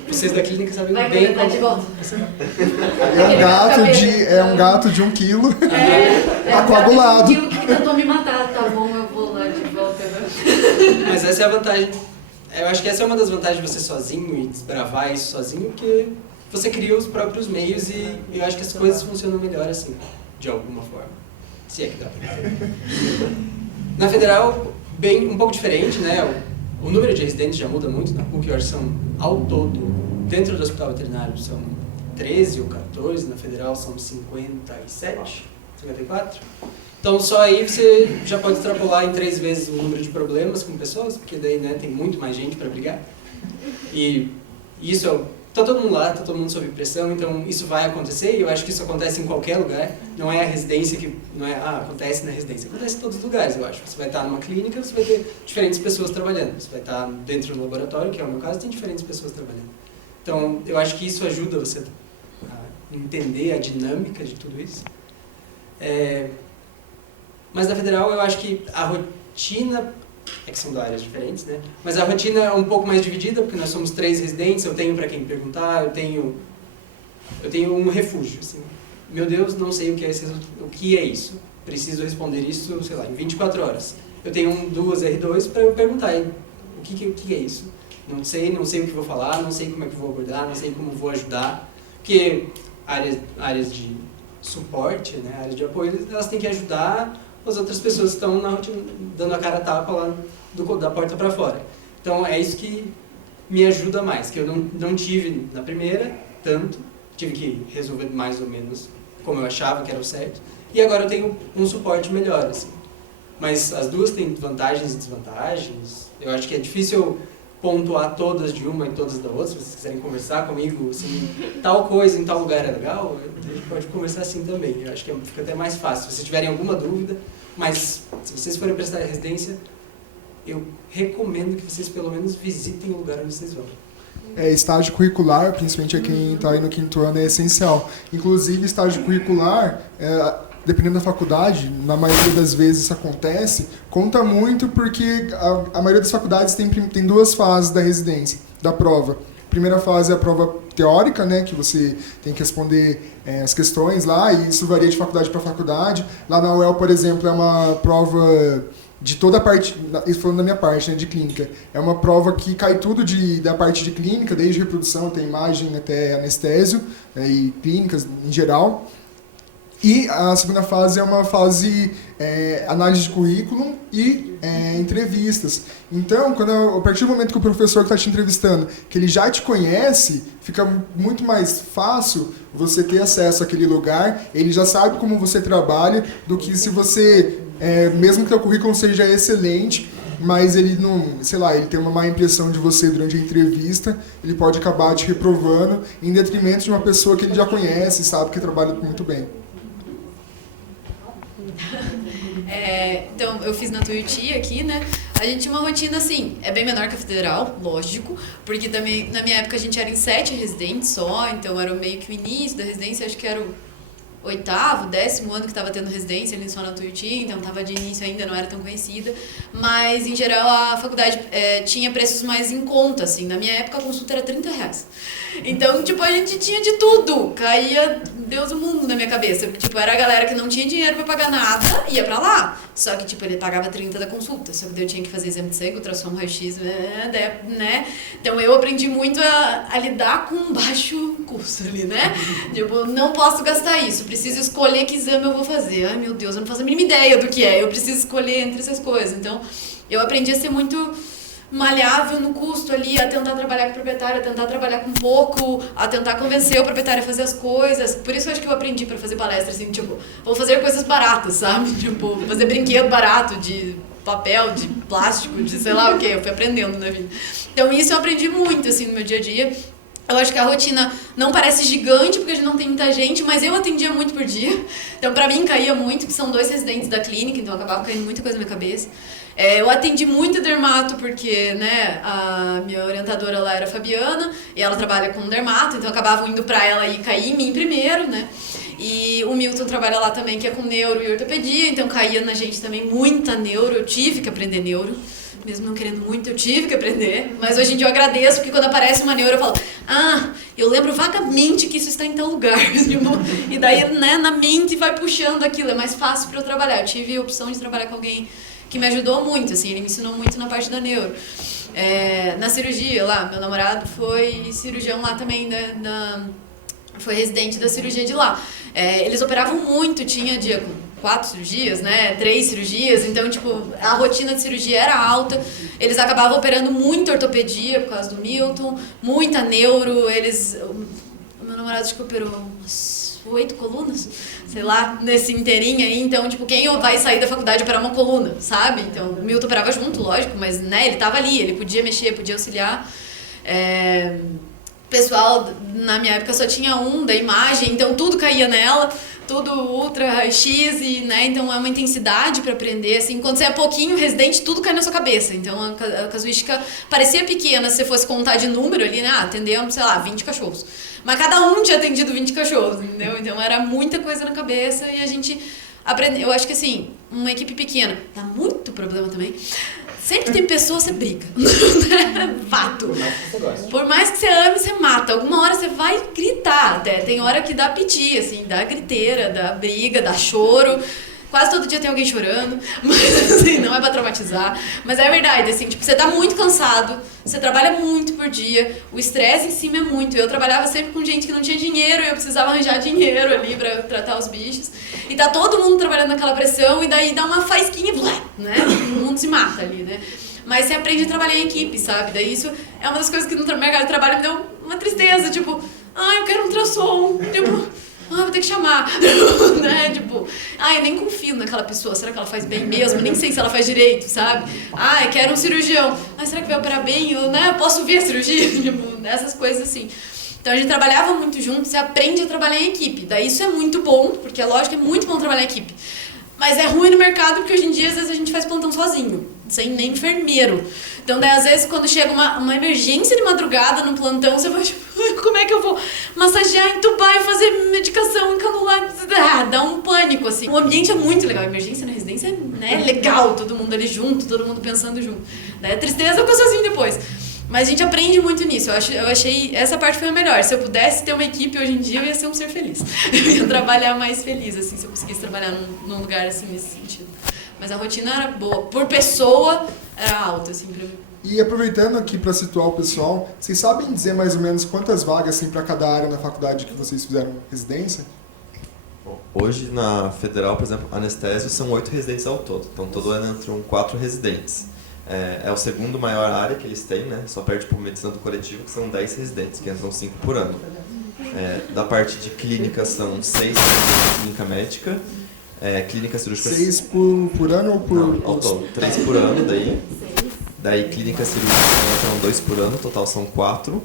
Vocês da clínica sabem bem como... De volta. É um gato de 1 quilo coagulado. Um que tentou me matar, tá bom, eu vou lá de volta. Né? Mas essa é a vantagem. Eu acho que essa é uma das vantagens de você sozinho e desbravar isso sozinho, porque você cria os próprios meios e eu acho que as coisas funcionam melhor assim, de alguma forma. Se é que dá pra entender. Na Federal, um pouco diferente, né? O número de residentes já muda muito na PUC, eu acho que são, ao todo, dentro do hospital veterinário, são 13 ou 14, na Federal são 57, 54. Então só aí você já pode extrapolar em 3 vezes o número de problemas com pessoas, porque daí, né, tem muito mais gente para brigar. E isso tá todo mundo lá, tá todo mundo sob pressão, então isso vai acontecer, e eu acho que isso acontece em qualquer lugar. Não é a residência que... Não é, acontece na residência. Acontece em todos os lugares, eu acho. Você vai estar numa clínica, você vai ter diferentes pessoas trabalhando. Você vai estar dentro do laboratório, que é o meu caso, tem diferentes pessoas trabalhando. Então, eu acho que isso ajuda você a entender a dinâmica de tudo isso. Mas na Federal, eu acho que a rotina... que são de áreas diferentes, né? Mas a rotina é um pouco mais dividida, porque nós somos 3 residentes, eu tenho para quem perguntar, eu tenho um refúgio, assim. Meu Deus, não sei o que é isso. Preciso responder isso, sei lá, em 24 horas. Eu tenho 2 R2 para eu perguntar, o que é isso? Não sei o que vou falar, não sei como é que vou abordar, não sei como vou ajudar. Porque áreas de suporte, né, áreas de apoio, elas têm que ajudar as outras pessoas que estão na rotina, dando a cara a tapa lá da porta para fora. Então é isso que me ajuda mais, que eu não tive na primeira tanto, tive que resolver mais ou menos como eu achava que era o certo, e agora eu tenho um suporte melhor, assim. Mas as duas têm vantagens e desvantagens. Eu acho que é difícil pontuar todas de uma e todas da outra. Se vocês quiserem conversar comigo, assim, tal coisa em tal lugar é legal, a gente pode conversar assim também. Eu acho que fica até mais fácil. Se vocês tiverem alguma dúvida, mas se vocês forem prestar residência, eu recomendo que vocês pelo menos visitem o lugar onde vocês vão. Estágio curricular, principalmente a quem está aí no 5º ano, é essencial. Inclusive, estágio curricular, dependendo da faculdade, na maioria das vezes isso acontece, conta muito porque a maioria das faculdades tem 2 fases da residência, da prova. A primeira fase é a prova teórica, né, que você tem que responder as questões lá, e isso varia de faculdade para faculdade. Lá na UEL, por exemplo, é uma prova de toda a parte, isso falando da minha parte, né, de clínica, é uma prova que cai tudo da parte de clínica, desde reprodução até imagem, até anestésio, e clínicas em geral. E a segunda fase é uma fase análise de currículo e entrevistas. Então, a partir do momento que o professor que está te entrevistando, que ele já te conhece, fica muito mais fácil você ter acesso àquele lugar, ele já sabe como você trabalha, do que se você, mesmo que o currículo seja excelente, mas ele não, sei lá, ele tem uma má impressão de você durante a entrevista, ele pode acabar te reprovando em detrimento de uma pessoa que ele já conhece e sabe que trabalha muito bem. Então, eu fiz na Tuiuti aqui, né? A gente tinha uma rotina assim, é bem menor que a Federal, lógico, porque também na minha época a gente era em 7 residentes só, então era meio que o início da residência, acho que era o 8º, 10º ano que estava tendo residência ali só na Tuiuti, então estava de início ainda, não era tão conhecida, mas em geral a faculdade tinha preços mais em conta, assim, na minha época a consulta era R$30. Então, tipo, a gente tinha de tudo, caía Deus o mundo na minha cabeça, porque, tipo, era a galera que não tinha dinheiro pra pagar nada, ia pra lá, só que, tipo, ele pagava 30 da consulta, só que eu tinha que fazer exame de sangue, ultrassom, raio-x, né, então eu aprendi muito a lidar com um baixo custo ali, né, tipo, não posso gastar isso, preciso escolher que exame eu vou fazer, ai meu Deus, eu não faço a mínima ideia do que é, eu preciso escolher entre essas coisas, então eu aprendi a ser muito maleável no custo ali, a tentar trabalhar com o proprietário, a tentar trabalhar com pouco, a tentar convencer o proprietário a fazer as coisas. Por isso eu acho que eu aprendi pra fazer palestra, assim, tipo, vou fazer coisas baratas, sabe? Tipo, fazer brinquedo barato de papel, de plástico, de sei lá o que, eu fui aprendendo na vida. Então isso eu aprendi muito, assim, no meu dia a dia. Eu acho que a rotina não parece gigante, porque a gente não tem muita gente, mas eu atendia muito por dia. Então, pra mim, caía muito, que são 2 residentes da clínica, então acabava caindo muita coisa na minha cabeça. Eu atendi muito dermato, porque, né, a minha orientadora lá era a Fabiana, e ela trabalha com dermato, então acabava indo pra ela e cair em mim primeiro, né. E o Milton trabalha lá também, que é com neuro e ortopedia, então caía na gente também muita neuro, eu tive que aprender neuro. Mesmo não querendo muito, eu tive que aprender. Mas hoje em dia eu agradeço, porque quando aparece uma neuro eu falo, eu lembro vagamente que isso está em tal lugar. E daí, né, na mente vai puxando aquilo, é mais fácil para eu trabalhar. Eu tive a opção de trabalhar com alguém que me ajudou muito, assim, ele me ensinou muito na parte da neuro. Na cirurgia lá, meu namorado foi cirurgião lá também, foi residente da cirurgia de lá. Eles operavam muito, tinha dia com 4 cirurgias, né, 3 cirurgias, então, tipo, a rotina de cirurgia era alta, eles acabavam operando muito ortopedia por causa do Milton, muita neuro, o meu namorado acho que operou umas 8 colunas, sei lá, nesse inteirinho aí, então, tipo, quem vai sair da faculdade operar uma coluna, sabe? Então, o Milton operava junto, lógico, mas, né, ele tava ali, ele podia mexer, podia auxiliar. Pessoal, na minha época só tinha um da imagem, então tudo caía nela, tudo ultra raio-x, e, né, então é uma intensidade para aprender, assim, quando você é pouquinho residente, tudo cai na sua cabeça, então a casuística parecia pequena se você fosse contar de número ali, né, atendemos, sei lá, 20 cachorros, mas cada um tinha atendido 20 cachorros, entendeu? Então era muita coisa na cabeça e a gente aprendeu, eu acho que assim, uma equipe pequena, dá muito problema também. Sempre que tem pessoa, você briga. Fato. Por mais que você ame, você mata. Alguma hora você vai gritar até. Tem hora que dá piti, assim, dá griteira, dá briga, dá choro. Quase todo dia tem alguém chorando, mas assim, não é pra traumatizar. Mas é verdade, assim, tipo, você tá muito cansado, você trabalha muito por dia, o estresse em cima é muito. Eu trabalhava sempre com gente que não tinha dinheiro, e eu precisava arranjar dinheiro ali pra tratar os bichos. E tá todo mundo trabalhando naquela pressão, e daí dá uma faísquinha, né? O mundo se mata ali, né? Mas você aprende a trabalhar em equipe, sabe? Daí isso é uma das coisas que no mercado de trabalho me deu uma tristeza, tipo, eu quero um ultrassom, tipo... vou ter que chamar, né, tipo, eu nem confio naquela pessoa, será que ela faz bem mesmo? Nem sei se ela faz direito, sabe? Eu quero um cirurgião, será que vai operar bem? Eu, né, posso ver a cirurgia? Tipo, essas coisas assim. Então a gente trabalhava muito junto, você aprende a trabalhar em equipe, daí isso é muito bom, porque é lógico que é muito bom trabalhar em equipe. Mas é ruim no mercado porque hoje em dia, às vezes, a gente faz plantão sozinho, sem nem enfermeiro. Então, daí, às vezes, quando chega uma emergência de madrugada no plantão, você vai, tipo, como é que eu vou massagear, entubar e fazer medicação, encanular? Dá um pânico, assim. O ambiente é muito legal. A emergência na residência é legal, todo mundo ali junto, todo mundo pensando junto. Daí, a tristeza eu fico sozinho depois. Mas a gente aprende muito nisso. Eu achei... Essa parte foi a melhor. Se eu pudesse ter uma equipe hoje em dia, eu ia ser um ser feliz. Eu ia trabalhar mais feliz, assim, se eu conseguisse trabalhar num lugar, assim, nesse sentido. Mas a rotina era boa. Por pessoa, era alta, assim, pra mim. E aproveitando aqui para situar o pessoal, vocês sabem dizer mais ou menos quantas vagas, assim, para cada área na faculdade que vocês fizeram residência? Hoje, na Federal, por exemplo, anestésio são 8 residentes ao todo. Então, todo ano entram 4 residentes. É o segundo maior área que eles têm, né? Só perde por medicina do coletivo, que são 10 residentes, que entram 5 por ano. Da parte de clínica são 6 residentes de clínica médica, clínica cirúrgica... 6 por ano ou por... Não, ao todo, 3 por ano daí. Daí clínica cirúrgica entram 2 por ano, total são 4.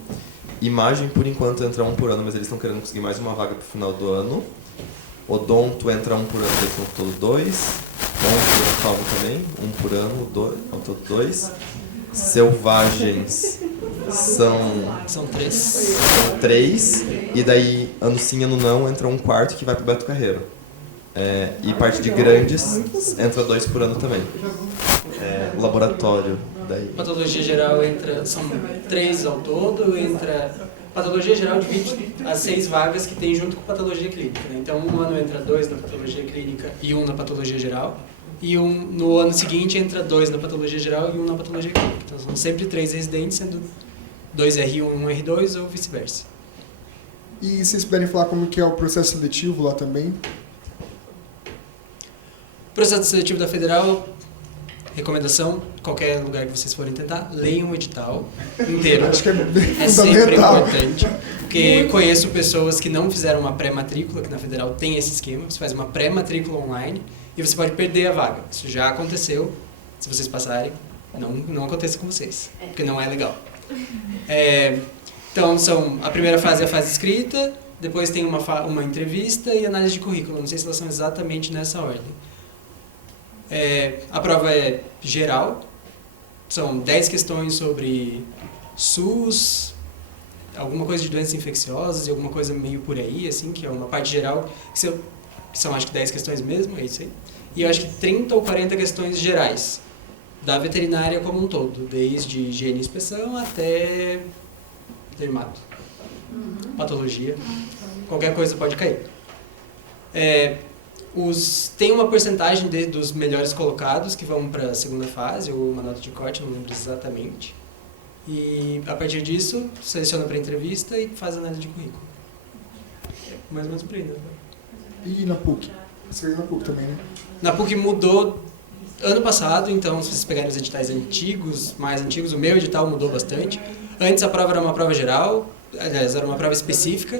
Imagem, por enquanto, entra 1 por ano, mas eles estão querendo conseguir mais uma vaga pro final do ano. Odonto entra 1 por ano, daí são todo 2. Oftalmo também, 1 por ano, ao todo 2. Selvagens São 3. são 3. E daí, ano sim, ano não, entra 1/4 que vai pro Beto Carreiro. E parte de grandes entra 2 por ano também. O laboratório, daí... Patologia geral são 3 ao todo, patologia geral divide as 6 vagas que tem junto com patologia clínica, né? Então, um ano entra 2 na patologia clínica e 1 na patologia geral. E no ano seguinte entra 2 na patologia geral e 1 na patologia clínica. Então, são sempre 3 residentes, sendo 2 R1 e 1 R2 ou vice-versa. E se vocês puderem falar como que é o processo seletivo lá também? Processo seletivo da Federal, recomendação, qualquer lugar que vocês forem tentar, leiam o edital inteiro. Acho que É sempre importante, porque conheço pessoas que não fizeram uma pré-matrícula, que na Federal tem esse esquema, você faz uma pré-matrícula online e você pode perder a vaga. Isso já aconteceu, se vocês passarem, não aconteça com vocês, porque não é legal. Então, a primeira fase é a fase escrita, depois tem uma entrevista e análise de currículo. Não sei se elas são exatamente nessa ordem. A prova é geral, são 10 questões sobre SUS, alguma coisa de doenças infecciosas e alguma coisa meio por aí, assim, que é uma parte geral, que são acho que 10 questões mesmo, é isso aí. E eu acho que 30 ou 40 questões gerais, da veterinária como um todo, desde higiene e inspeção até dermato, patologia, qualquer coisa pode cair. Tem uma porcentagem dos melhores colocados que vão para a segunda fase, ou uma nota de corte, não lembro exatamente. E a partir disso, seleciona para entrevista e faz análise de currículo. Mais ou menos por aí, né? E na PUC? Você veio na PUC também, né? Na PUC mudou ano passado, então se vocês pegarem os editais antigos, mais antigos, o meu edital mudou bastante. Antes a prova era uma prova geral, aliás, era uma prova específica.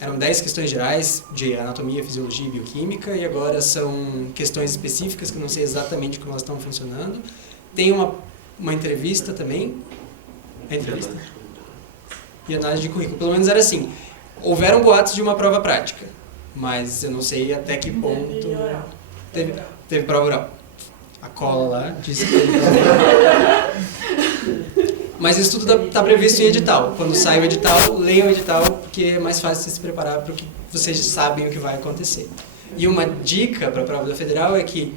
Eram 10 questões gerais de anatomia, fisiologia e bioquímica, e agora são questões específicas que eu não sei exatamente como elas estão funcionando. Tem uma entrevista também. A entrevista. E análise de currículo. Pelo menos era assim. Houveram boatos de uma prova prática, mas eu não sei até que ponto... Teve prova oral. A cola lá disse que teve prova oral. Mas isso tudo está previsto em edital. Quando sai o edital, leiam o edital, porque é mais fácil você se preparar para o que vocês sabem o que vai acontecer. E uma dica para a prova da Federal é que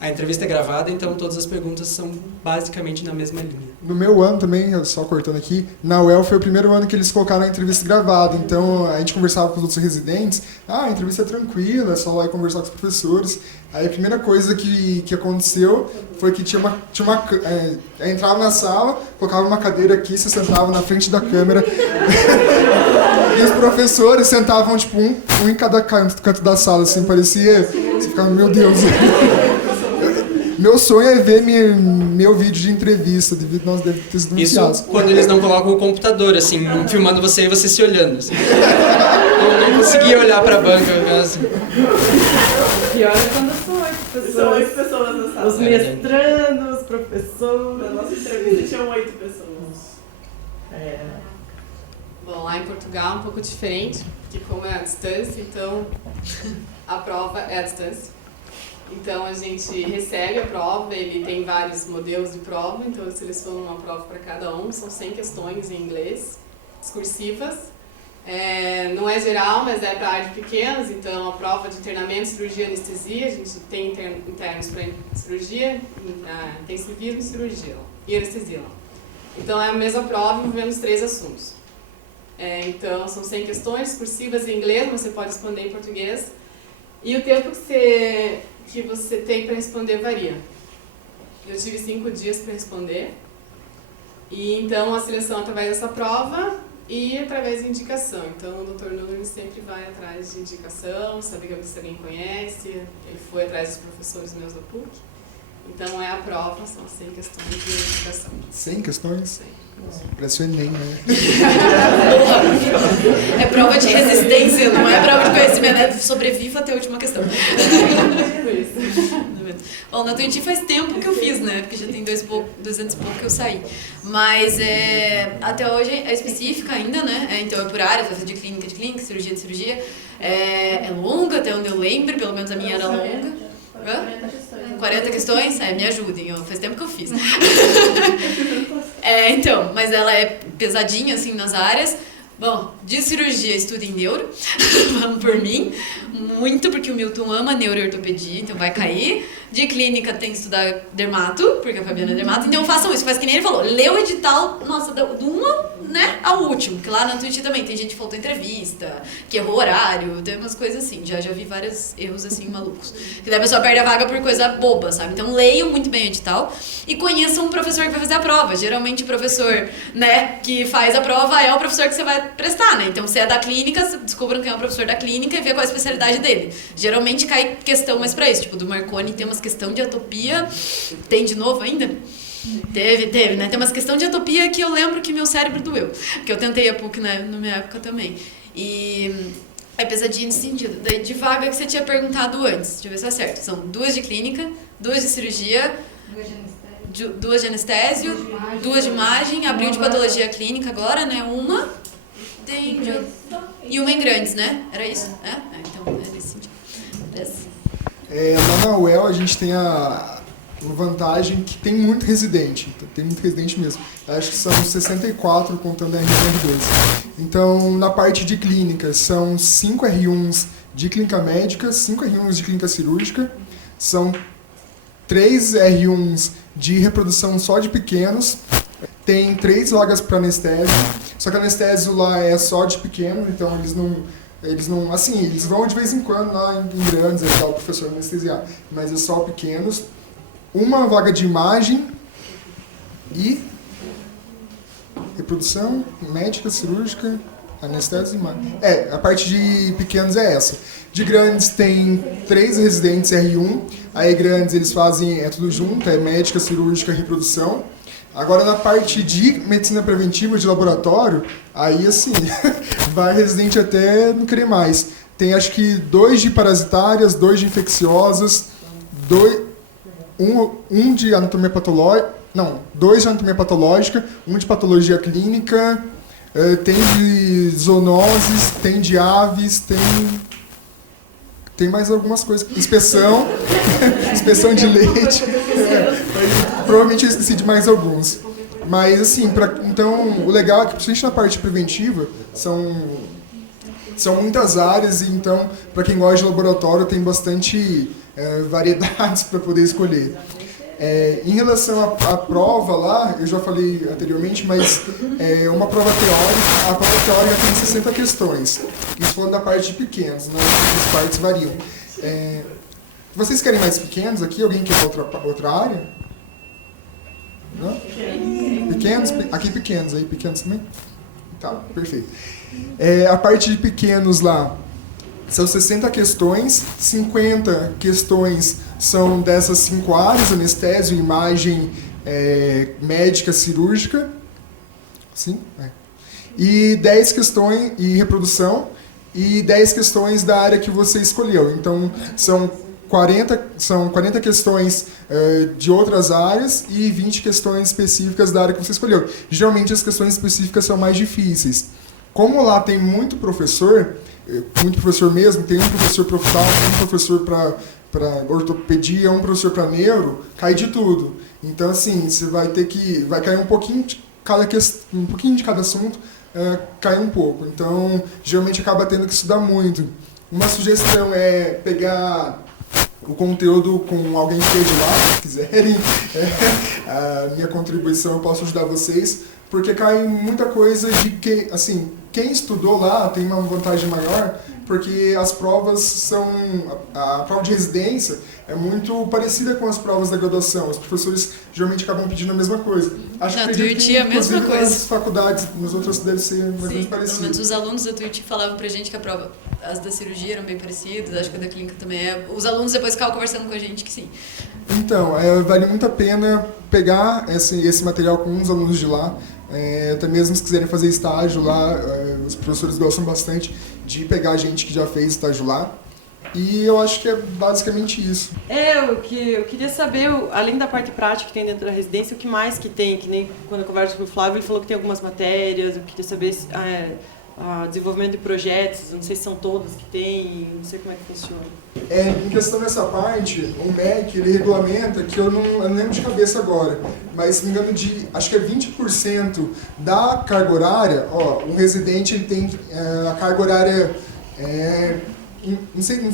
a entrevista é gravada, então todas as perguntas são basicamente na mesma linha. No meu ano também, só cortando aqui, na UEL foi o primeiro ano que eles colocaram a entrevista gravada, então a gente conversava com os outros residentes, a entrevista é tranquila, é só lá e conversar com os professores. Aí a primeira coisa que aconteceu foi que entrava na sala, colocava uma cadeira aqui, você sentava na frente da câmera, e os professores sentavam tipo um em cada canto da sala, assim, parecia, você ficava, meu Deus... Meu sonho é ver meu vídeo de entrevista, nós devemos ter sido isso quando eles não colocam o computador, assim, filmando você e você se olhando. Assim. Eu não conseguia olhar pra banca. Assim. Pior é quando são 8 pessoas. São 8 pessoas na sala. Os mestrandos, os professores. Na nossa entrevista tinham 8 pessoas. Bom, lá em Portugal é um pouco diferente, porque como é à distância, então a prova é à distância. Então a gente recebe a prova, ele tem vários modelos de prova, então eu seleciono uma prova para cada um, são 100 questões em inglês, discursivas. Não é geral, mas é para áreas pequenas, então a prova de internamento, cirurgia e anestesia, a gente tem internos para cirurgia, intensivismo e cirurgia e anestesia. Então é a mesma prova envolvendo os 3 assuntos. Então são 100 questões discursivas em inglês, você pode responder em português. E o tempo que você tem para responder varia. Eu tive 5 dias para responder. E então a seleção através dessa prova e através de indicação. Então o Dr. Nunes sempre vai atrás de indicação, saber se alguém conhece. Ele foi atrás dos professores meus da PUC. Então é a prova, são 100 questões de indicação. 100 questões? 100. Parece o Enem, né? É prova de resistência, não é prova de conhecimento, é sobreviva até a última questão. Bom, na Tuiuti faz tempo que eu fiz, né? Porque já tem 2 anos e pouco que eu saí. Mas até hoje é específica ainda, né? Então é por área, fazer de clínica, cirurgia de cirurgia. É longa, até onde eu lembro, pelo menos a minha era longa. 40 questões? Me ajudem, faz tempo que eu fiz. Então, mas ela é pesadinha, assim, nas áreas. Bom, de cirurgia estudo em neuro, vamos por mim, muito, porque o Milton ama neuroortopedia, então vai cair. De clínica tem que estudar dermato, porque a Fabiana é dermato, então façam isso, faz que nem ele falou, lê o edital, nossa, do 1, né, ao último, que lá na Tuiuti também tem gente que faltou entrevista, que errou horário, tem umas coisas assim, já vi vários erros assim malucos, que daí a pessoa perde a vaga por coisa boba, sabe? Então leiam muito bem o edital e conheçam um professor que vai fazer a prova. Geralmente o professor, né, que faz a prova é o professor que você vai prestar, né? Então se é da clínica, descubram quem é o professor da clínica e vê qual é a especialidade dele. Geralmente cai questão mais pra isso, tipo do Marconi tem umas questão de atopia, tem de novo ainda? Teve, né? Tem umas questão de atopia que eu lembro que meu cérebro doeu, porque eu tentei a PUC na minha época também. E é pesadinho nesse sentido. Daí de vaga que você tinha perguntado antes, deixa eu ver se é certo. São 2 de clínica, 2 de cirurgia, duas de anestésio, duas de imagem, abriu de patologia clínica agora, né? Uma tem... E uma em grandes, né? Era isso? Então, é nesse sentido. Lá na UEL a gente tem uma vantagem que tem muito residente. Tem muito residente mesmo. Acho que são 64 contando a R1 e R2. Então, na parte de clínica, são 5 R1s de clínica médica, 5 R1s de clínica cirúrgica, são 3 R1s de reprodução só de pequenos, tem 3 vagas para anestésio, só que a anestésio lá é só de pequeno, então eles não, assim, eles vão de vez em quando lá em grandes, ajudar o professor a anestesiar, mas é só pequenos. Uma vaga de imagem e reprodução, médica, cirúrgica, anestésio e imagem. A parte de pequenos é essa. De grandes tem 3 residentes R1, aí grandes eles fazem tudo junto, médica, cirúrgica, reprodução. Agora na parte de medicina preventiva de laboratório, aí assim, vai residente até não querer mais. Tem acho que 2 de parasitárias, 2 de infecciosas, 1 de anatomia patológica, 2 de anatomia patológica, 1 de patologia clínica, tem de zoonoses, tem de aves, tem mais algumas coisas. Inspeção, inspeção de leite. Provavelmente eu esqueci de mais alguns. Mas assim, então o legal é que, principalmente na parte preventiva, são muitas áreas, e então, para quem gosta de laboratório, tem bastante variedades para poder escolher. Em relação à prova lá, eu já falei anteriormente, mas uma prova teórica, a prova teórica tem 60 questões. Isso falando da parte de pequenos, né? As partes variam. Vocês querem mais pequenos aqui? Alguém quer outra área? Não? Pequenos? Aqui pequenos, aí pequenos também? Tá, perfeito. A parte de pequenos lá, são 60 questões, 50 questões são dessas 5 áreas, anestésio, imagem, médica, cirúrgica, sim, e 10 questões, e reprodução, e 10 questões da área que você escolheu. Então, são 40 questões de outras áreas e 20 questões específicas da área que você escolheu. Geralmente, as questões específicas são mais difíceis. Como lá tem muito professor mesmo, tem um professor para oftalmo, um professor para ortopedia, um professor para neuro, cai de tudo. Então, assim, você vai cair um pouquinho de cada assunto, cai um pouco. Então, geralmente acaba tendo que estudar muito. Uma sugestão é pegar o conteúdo com alguém que esteja lá, se quiserem. A minha contribuição, eu posso ajudar vocês, porque cai muita coisa de que, assim, quem estudou lá tem uma vantagem maior, porque as provas são... A prova de residência é muito parecida com as provas da graduação. Os professores geralmente acabam pedindo a mesma coisa. Na Tuiuti é a mesma coisa. Nas faculdades, nas outras deve ser mais ou menos parecido. Pelo menos os alunos da Tuiuti falavam pra gente que a prova, as da cirurgia eram bem parecidas, acho que a da clínica também é. Os alunos depois ficavam conversando com a gente que sim. Então, vale muito a pena pegar esse material com os alunos de lá. Até mesmo se quiserem fazer estágio lá, os professores gostam bastante de pegar gente que já fez estágio lá. E eu acho que é basicamente isso. O que eu queria saber, além da parte prática que tem dentro da residência, o que mais que tem? Que nem quando eu converso com o Flávio, ele falou que tem algumas matérias, eu queria saber desenvolvimento de projetos, não sei se são todas que tem, não sei como é que funciona. Em questão dessa parte, o MEC, ele regulamenta, que eu não lembro de cabeça agora, mas se não me engano, acho que é 20% da carga horária, um residente ele tem a carga horária, não sei,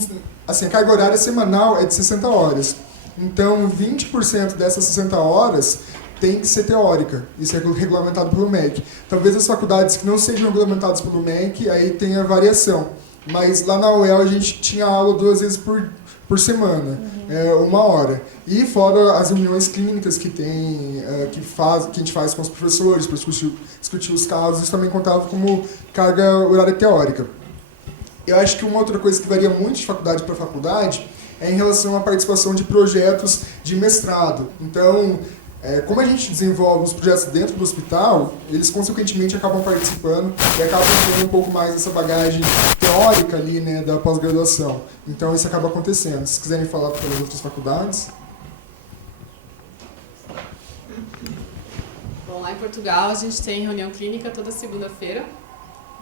assim, a carga horária semanal é de 60 horas. Então, 20% dessas 60 horas tem que ser teórica. Isso é regulamentado pelo MEC. Talvez as faculdades que não sejam regulamentadas pelo MEC, aí tenha variação. Mas lá na UEL a gente tinha aula 2 vezes por semana, 1 hora. E fora as reuniões clínicas que tem, que a gente faz com os professores para discutir os casos, isso também contava como carga horária teórica. Eu acho que uma outra coisa que varia muito de faculdade para faculdade é em relação à participação de projetos de mestrado. Então, como a gente desenvolve os projetos dentro do hospital, eles consequentemente acabam participando e acabam tendo um pouco mais dessa bagagem teórica ali, né, da pós-graduação. Então isso acaba acontecendo. Se quiserem falar pelas outras faculdades. em Portugal a gente tem reunião clínica toda segunda-feira.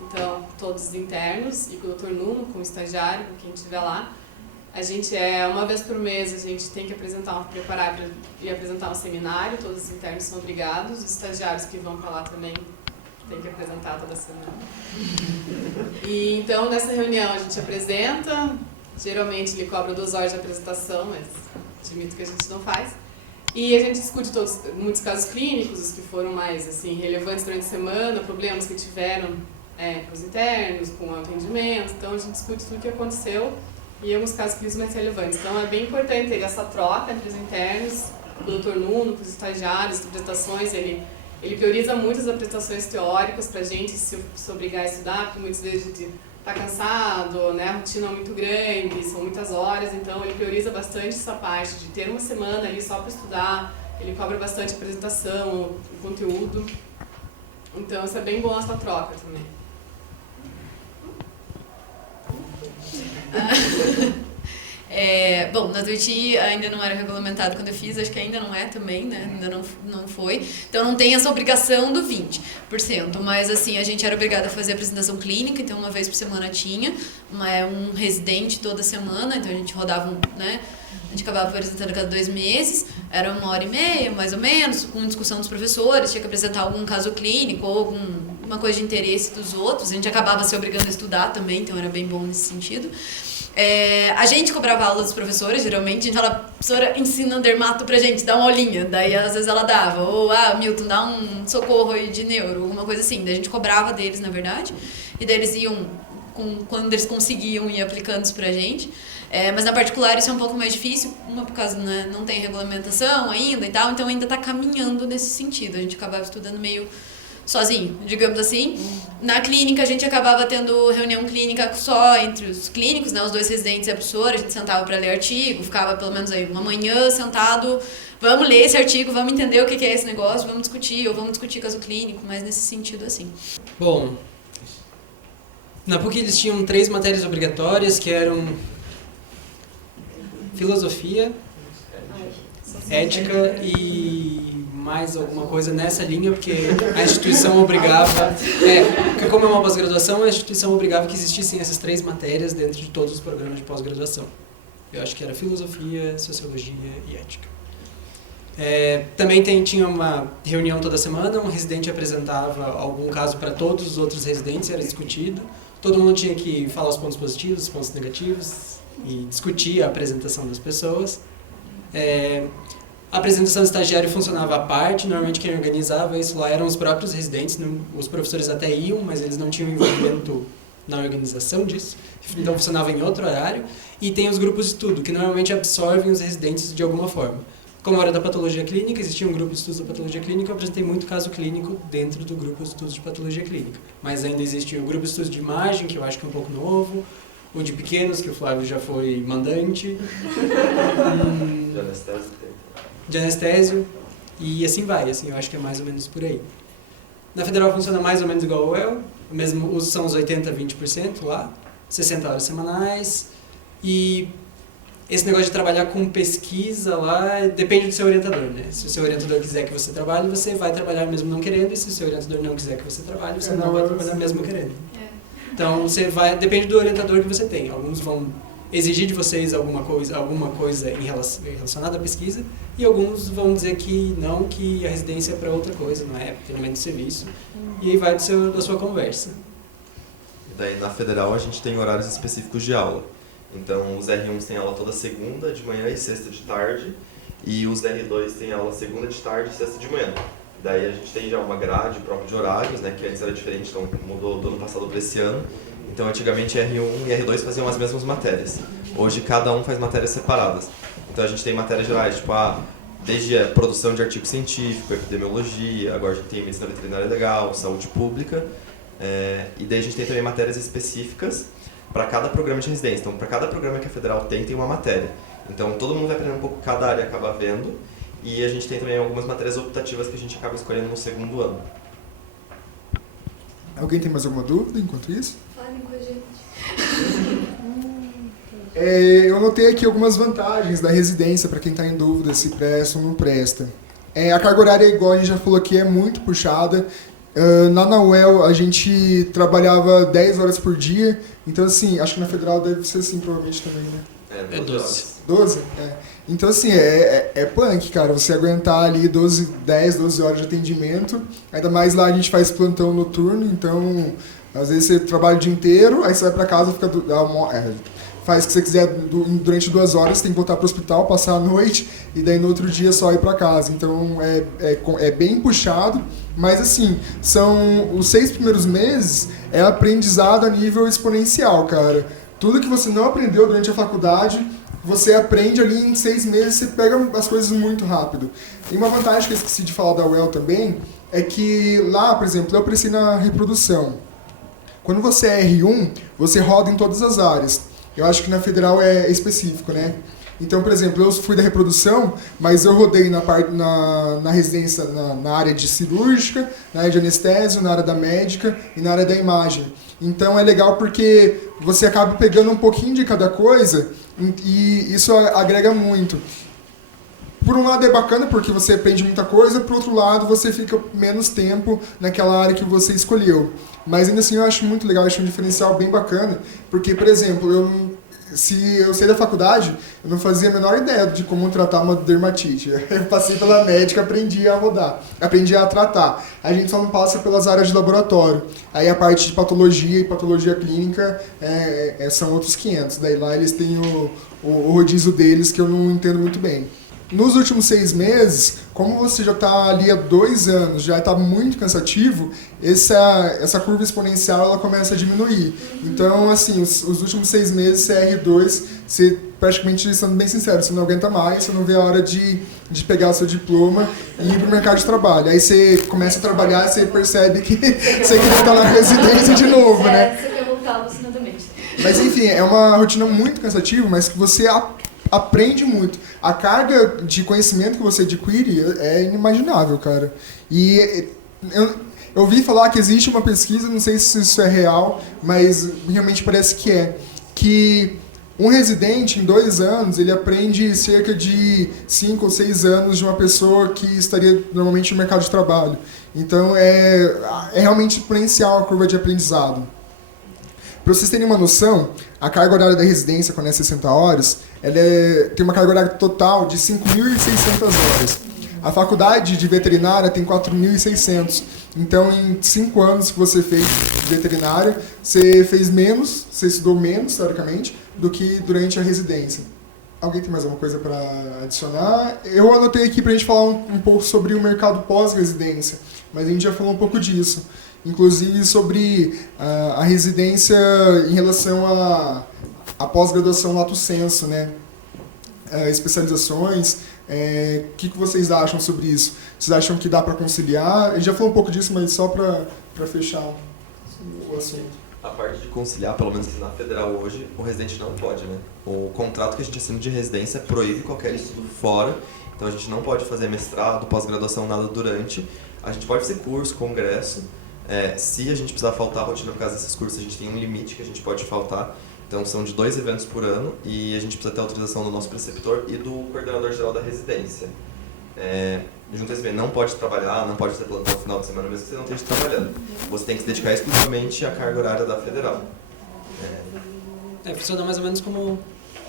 Então, todos os internos e com o Dr. Nuno, com o estagiário, com quem estiver lá. A gente uma vez por mês, a gente tem que preparar e apresentar um seminário, todos os internos são obrigados, os estagiários que vão para lá também têm que apresentar toda semana. E então, nessa reunião a gente apresenta, geralmente ele cobra 2 horas de apresentação, mas admito que a gente não faz. E a gente discute muitos casos clínicos, os que foram mais assim, relevantes durante a semana, problemas que tiveram com os internos, com o atendimento. Então a gente discute tudo o que aconteceu e alguns casos clínicos mais relevantes. Então é bem importante ter essa troca entre os internos, com o Dr. Nuno, com os estagiários, as apresentações. Ele prioriza muito as apresentações teóricas para a gente se obrigar a estudar, porque muitas vezes a gente está cansado, né? A rotina é muito grande, são muitas horas, então ele prioriza bastante essa parte de ter uma semana ali só para estudar. Ele cobra bastante a apresentação, o conteúdo. Então isso é bem bom essa troca também. Bom, na Tuiuti ainda não era regulamentado quando eu fiz, acho que ainda não é também, né? Ainda não foi. Então não tem essa obrigação do 20%, mas assim, a gente era obrigada a fazer apresentação clínica, então uma vez por semana tinha um residente toda semana, então a gente rodava, né? A gente acabava apresentando a cada 2 meses, era 1h30, mais ou menos, com discussão dos professores, tinha que apresentar algum caso clínico ou alguma coisa de interesse dos outros, a gente acabava se obrigando a estudar também, então era bem bom nesse sentido. A gente cobrava aula dos professores, geralmente, a gente falava, professora, ensina dermato pra gente, dá uma aulinha, daí às vezes ela dava, ou, Milton, dá um socorro aí de neuro, alguma coisa assim, daí a gente cobrava deles, na verdade, e daí eles iam, quando eles conseguiam, ir aplicando isso pra gente. Mas na particular isso é um pouco mais difícil, por causa, né, não tem regulamentação ainda e tal, então ainda está caminhando nesse sentido, a gente acabava estudando meio sozinho, digamos assim. Na clínica a gente acabava tendo reunião clínica só entre os clínicos, né, os 2 residentes e a professora, a gente sentava para ler artigo, ficava pelo menos aí uma manhã sentado, vamos ler esse artigo, vamos entender o que é esse negócio, vamos discutir, ou vamos discutir caso clínico, mas nesse sentido assim. Bom, na PUC eles tinham 3 matérias obrigatórias que eram filosofia, ética e mais alguma coisa nessa linha, porque a instituição obrigava, porque como é uma pós-graduação, a instituição obrigava que existissem essas 3 matérias dentro de todos os programas de pós-graduação. Eu acho que era filosofia, sociologia e ética. Também tinha uma reunião toda semana, um residente apresentava algum caso para todos os outros residentes, era discutido, todo mundo tinha que falar os pontos positivos, os pontos negativos, e discutir a apresentação das pessoas. A apresentação do estagiário funcionava à parte, normalmente quem organizava isso lá eram os próprios residentes, os professores até iam, mas eles não tinham envolvimento na organização disso, então funcionava em outro horário. E tem os grupos de estudo, que normalmente absorvem os residentes de alguma forma. Como era da patologia clínica, existia um grupo de estudos da patologia clínica, eu apresentei muito caso clínico dentro do grupo de estudos de patologia clínica. Mas ainda existe o grupo de estudos de imagem, que eu acho que é um pouco novo, o de pequenos, que o Flávio já foi mandante, de anestésio, e assim vai, assim, eu acho que é mais ou menos por aí. Na Federal funciona mais ou menos igual ao UEL, são os 80% a 20% lá, 60 horas semanais, e esse negócio de trabalhar com pesquisa lá depende do seu orientador, né? Se o seu orientador quiser que você trabalhe, você vai trabalhar mesmo não querendo, e se o seu orientador não quiser que você trabalhe, você não vai trabalhar mesmo querendo. Então, depende do orientador que você tem. Alguns vão exigir de vocês alguma coisa relacionada à pesquisa, e alguns vão dizer que não, que a residência é para outra coisa, não é treinamento de serviço. E aí vai da sua conversa. E daí na Federal a gente tem horários específicos de aula. Então os R1s têm aula toda segunda de manhã e sexta de tarde, e os R2 têm aula segunda de tarde e sexta de manhã. Daí a gente tem já uma grade própria de horários, né, que antes era diferente, então mudou do ano passado para esse ano. Então antigamente R1 e R2 faziam as mesmas matérias. Hoje cada um faz matérias separadas. Então a gente tem matérias gerais, tipo desde a produção de artigo científico, epidemiologia, agora a gente tem medicina veterinária legal, saúde pública, e daí a gente tem também matérias específicas para cada programa de residência. Então para cada programa que a Federal tem uma matéria. Então todo mundo vai aprender um pouco, cada área acaba vendo. E a gente tem também algumas matérias optativas que a gente acaba escolhendo no segundo ano. Alguém tem mais alguma dúvida enquanto isso? Falem com a gente. Eu notei aqui algumas vantagens da residência para quem está em dúvida se presta ou não presta. A carga horária, igual a gente já falou aqui, é muito puxada. Na UEL a gente trabalhava 10 horas por dia, então assim, acho que na Federal deve ser assim provavelmente também, né? É 12. 12? Então assim, é punk, cara, você aguentar ali 10, 12 horas de atendimento, ainda mais lá a gente faz plantão noturno, então às vezes você trabalha o dia inteiro, aí você vai pra casa, faz o que você quiser durante 2 horas, você tem que voltar pro hospital, passar a noite, e daí no outro dia só ir pra casa. Então é bem puxado, mas assim, são os 6 primeiros meses é aprendizado a nível exponencial, cara. Tudo que você não aprendeu durante a faculdade, você aprende ali em 6 meses, você pega as coisas muito rápido. E uma vantagem que eu esqueci de falar da UEL também, é que lá, por exemplo, eu prestei na reprodução. Quando você é R1, você roda em todas as áreas. Eu acho que na Federal é específico, né? Então, por exemplo, eu fui da reprodução, mas eu rodei na residência, na área de cirúrgica, na área de anestésio, na área da médica e na área da imagem. Então é legal porque você acaba pegando um pouquinho de cada coisa e isso agrega muito. Por um lado é bacana porque você aprende muita coisa, por outro lado você fica menos tempo naquela área que você escolheu. Mas ainda assim eu acho muito legal, eu acho um diferencial bem bacana, porque, por exemplo, se eu saí da faculdade, eu não fazia a menor ideia de como tratar uma dermatite. Eu passei pela médica, aprendi a rodar, aprendi a tratar. A gente só não passa pelas áreas de laboratório. Aí a parte de patologia e patologia clínica são outros 500. Daí lá eles têm o rodízio deles que eu não entendo muito bem. Nos últimos 6 meses, como você já está ali há 2 anos, já está muito cansativo, essa curva exponencial ela começa a diminuir. Então, assim, os últimos 6 meses, CR2, você praticamente, sendo bem sincero, você não aguenta mais, você não vê a hora de pegar o seu diploma e ir para o mercado de trabalho. Aí você começa a trabalhar e você percebe que você quer estar na residência de novo, né? Você quer voltar alucinadamente. Mas enfim, é uma rotina muito cansativa, mas que você aprende muito. A carga de conhecimento que você adquire é inimaginável, cara. E eu ouvi falar que existe uma pesquisa, não sei se isso é real, mas realmente parece que que um residente, em 2 anos, ele aprende cerca de 5 ou 6 anos de uma pessoa que estaria normalmente no mercado de trabalho. Então, é realmente exponencial a curva de aprendizado. Para vocês terem uma noção, a carga horária da residência, quando é 60 horas, ela tem uma carga horária total de 5.600 horas. A faculdade de veterinária tem 4.600. Então, em 5 anos que você fez de veterinária, você fez menos, você estudou menos, teoricamente, do que durante a residência. Alguém tem mais alguma coisa para adicionar? Eu anotei aqui para a gente falar um pouco sobre o mercado pós-residência, mas a gente já falou um pouco disso. Inclusive sobre a residência em relação à pós-graduação lato sensu, né? Especializações, o que vocês acham sobre isso? Vocês acham que dá para conciliar? A gente já falou um pouco disso, mas só para fechar o assunto. A parte de conciliar, pelo menos na Federal hoje, o residente não pode, né? O contrato que a gente assina de residência proíbe qualquer estudo fora, então a gente não pode fazer mestrado, pós-graduação, nada durante. A gente pode fazer curso, congresso. Se a gente precisar faltar a rotina por causa desses cursos, a gente tem um limite que a gente pode faltar. Então são de 2 eventos por ano e a gente precisa ter autorização do nosso preceptor e do coordenador geral da residência. Junto a esse evento, não pode trabalhar, não pode ter plantão no final de semana mesmo que você não esteja trabalhando. Você tem que se dedicar exclusivamente à carga horária da Federal. Funciona mais ou menos como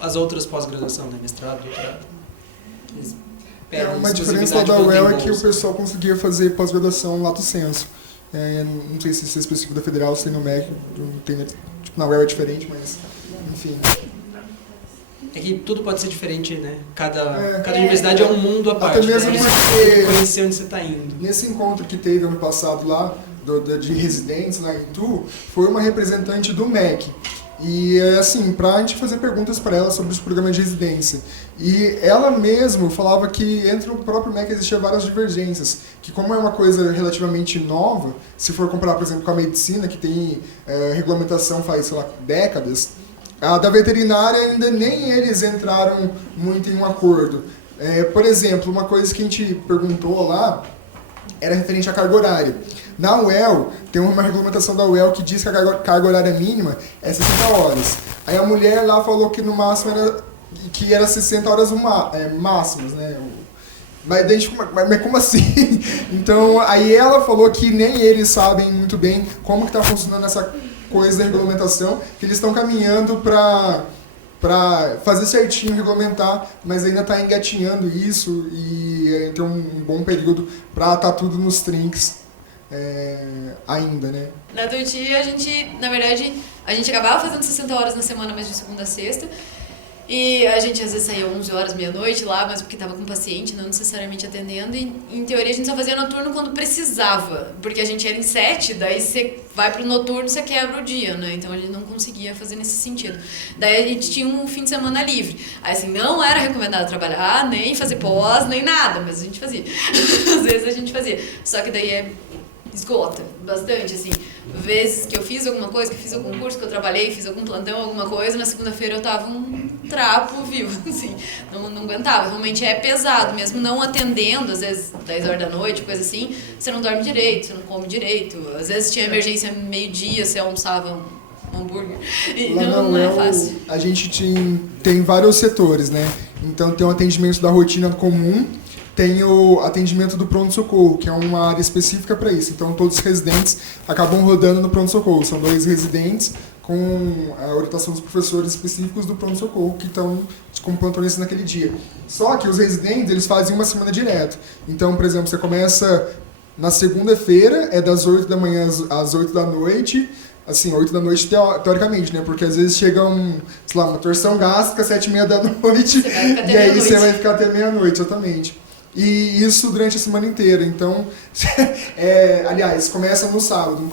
as outras pós-graduação, né? Mestrado, doutorado. Uma diferença da UEL é que o pessoal conseguia fazer pós-graduação lato sensu. Não sei se isso é específico da Federal, se tem no MEC, tipo, na UEL é diferente, mas enfim. É que tudo pode ser diferente, né? Cada universidade é um mundo à parte. Até mesmo né? porque conhecer onde você está indo. Nesse encontro que teve ano passado lá, de residentes lá em Itu, foi uma representante do MEC. E assim, pra gente fazer perguntas para ela sobre os programas de residência. E ela mesma falava que entre o próprio MEC existia várias divergências. Que como é uma coisa relativamente nova, se for comparar, por exemplo, com a medicina, que tem regulamentação faz, sei lá, décadas, a da veterinária ainda nem eles entraram muito em um acordo. Por exemplo, uma coisa que a gente perguntou lá era referente à carga horária. Na UEL, tem uma regulamentação da UEL que diz que a carga horária mínima é 60 horas. Aí a mulher lá falou que no máximo era 60 horas máximas, né? Mas daí a gente ficou, mas como assim? Então, aí ela falou que nem eles sabem muito bem como que tá funcionando essa coisa da regulamentação, que eles estão caminhando para fazer certinho, regulamentar, mas ainda está engatinhando isso e tem um bom período para estar tudo nos trinks ainda, né? Na Tuiuti, na verdade, a gente acabava fazendo 60 horas na semana, mas de segunda a sexta. E a gente às vezes saía 11 horas, meia-noite lá, mas porque estava com paciente, não necessariamente atendendo. E em teoria a gente só fazia noturno quando precisava, porque a gente era em 7, daí você vai pro noturno, você quebra o dia, né? Então a gente não conseguia fazer nesse sentido. Daí a gente tinha um fim de semana livre. Aí assim, não era recomendado trabalhar, nem fazer pós, nem nada, mas a gente fazia. Às vezes a gente fazia. Só que daí esgota bastante, assim. Vezes que eu fiz alguma coisa, que eu fiz algum curso, que eu trabalhei, fiz algum plantão, alguma coisa, na segunda-feira eu tava um trapo vivo, assim, não aguentava. Realmente é pesado, mesmo não atendendo, às vezes 10 horas da noite, coisa assim, você não dorme direito, você não come direito. Às vezes tinha emergência meio-dia, você almoçava um hambúrguer. Então não é fácil. A gente tem vários setores, né? Então tem o atendimento da rotina comum, tem o atendimento do pronto-socorro, que é uma área específica para isso. Então, todos os residentes acabam rodando no pronto-socorro. São 2 residentes com a orientação dos professores específicos do pronto-socorro que estão como plantonistas naquele dia. Só que os residentes, eles fazem uma semana direto. Então, por exemplo, você começa na segunda-feira, é das 8 da manhã às 8 da noite, assim, 8 da noite teoricamente, né? Porque às vezes chega uma torção gástrica, 7h30 da noite, e aí você vai ficar até meia-noite, exatamente. E isso durante a semana inteira. Então, aliás, começa no sábado.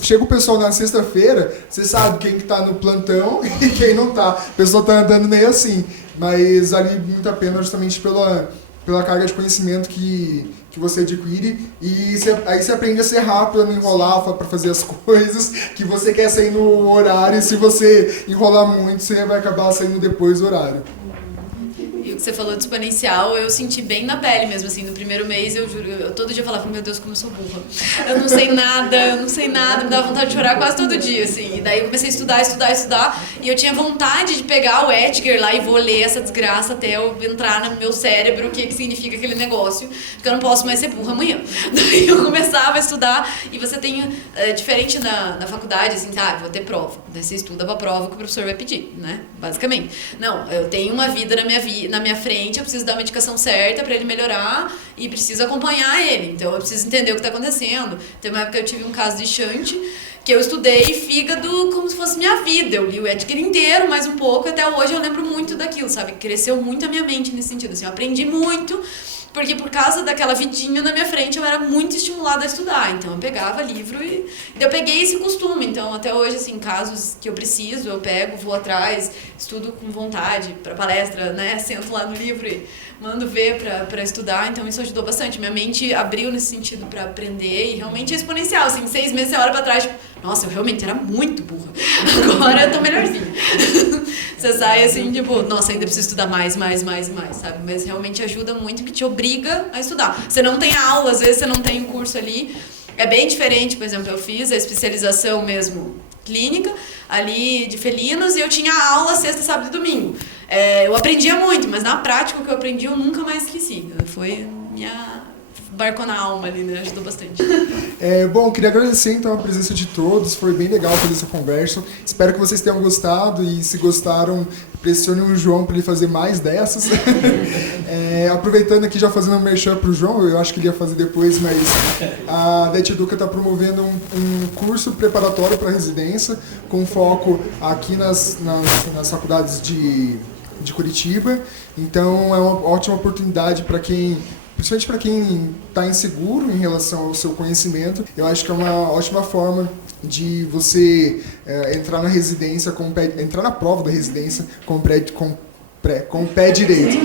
Chega o pessoal na sexta-feira, você sabe quem que tá no plantão e quem não tá. O pessoal tá andando meio assim. Mas vale muito a pena justamente pela carga de conhecimento que você adquire. E aí você aprende a ser rápido, a não enrolar para fazer as coisas que você quer sair no horário. E se você enrolar muito, você vai acabar saindo depois do horário. E o que você falou de exponencial, eu senti bem na pele mesmo, assim, no primeiro mês, eu juro, eu todo dia falava, meu Deus, como eu sou burra. Eu não sei nada, me dava vontade de chorar quase todo dia, assim. E daí eu comecei a estudar, e eu tinha vontade de pegar o Ettinger lá e vou ler essa desgraça até eu entrar no meu cérebro o que significa aquele negócio, porque eu não posso mais ser burra amanhã. Daí eu começava a estudar, e você tem, diferente na faculdade, assim, vou ter prova. Daí você estuda pra prova que o professor vai pedir, né, basicamente. Não, eu tenho uma vida na minha frente, eu preciso dar a medicação certa para ele melhorar e preciso acompanhar ele. Então eu preciso entender o que está acontecendo. Tem uma época que eu tive um caso de shunt, que eu estudei fígado como se fosse minha vida. Eu li o Ettinger inteiro, mais um pouco, e até hoje eu lembro muito daquilo, sabe? Cresceu muito a minha mente nesse sentido. Assim, eu aprendi muito, porque por causa daquela vidinha na minha frente eu era muito estimulada a estudar. Então eu pegava livro e eu peguei esse costume. Então até hoje, assim, casos que eu preciso, eu pego, vou atrás, estudo com vontade para palestra, né? Sento lá no livro e mando ver para estudar. Então isso ajudou bastante. Minha mente abriu nesse sentido para aprender e realmente é exponencial. Assim, 6 meses você olha para trás, tipo, nossa, eu realmente era muito burra. Agora eu tô melhorzinha. Você sai assim, tipo, nossa, ainda preciso estudar mais, sabe? Mas realmente ajuda muito, que te obriga a estudar. Você não tem aula, às vezes você não tem um curso ali. É bem diferente, por exemplo, eu fiz a especialização mesmo clínica, ali de felinos, e eu tinha aula sexta, sábado e domingo. Eu aprendia muito, mas na prática o que eu aprendi eu nunca mais esqueci. Foi minha... barcou na alma ali, né? Ajudou bastante. Bom, queria agradecer então a presença de todos, foi bem legal fazer essa conversa. Espero que vocês tenham gostado e se gostaram, pressione o João para ele fazer mais dessas. Aproveitando aqui, já fazendo um merchan pro João, eu acho que ele ia fazer depois, mas a Det Educa está promovendo um curso preparatório para residência, com foco aqui nas faculdades de Curitiba. Então é uma ótima oportunidade para principalmente para quem está inseguro em relação ao seu conhecimento. Eu acho que é uma ótima forma de você entrar na residência, entrar na prova da residência com o pé direito.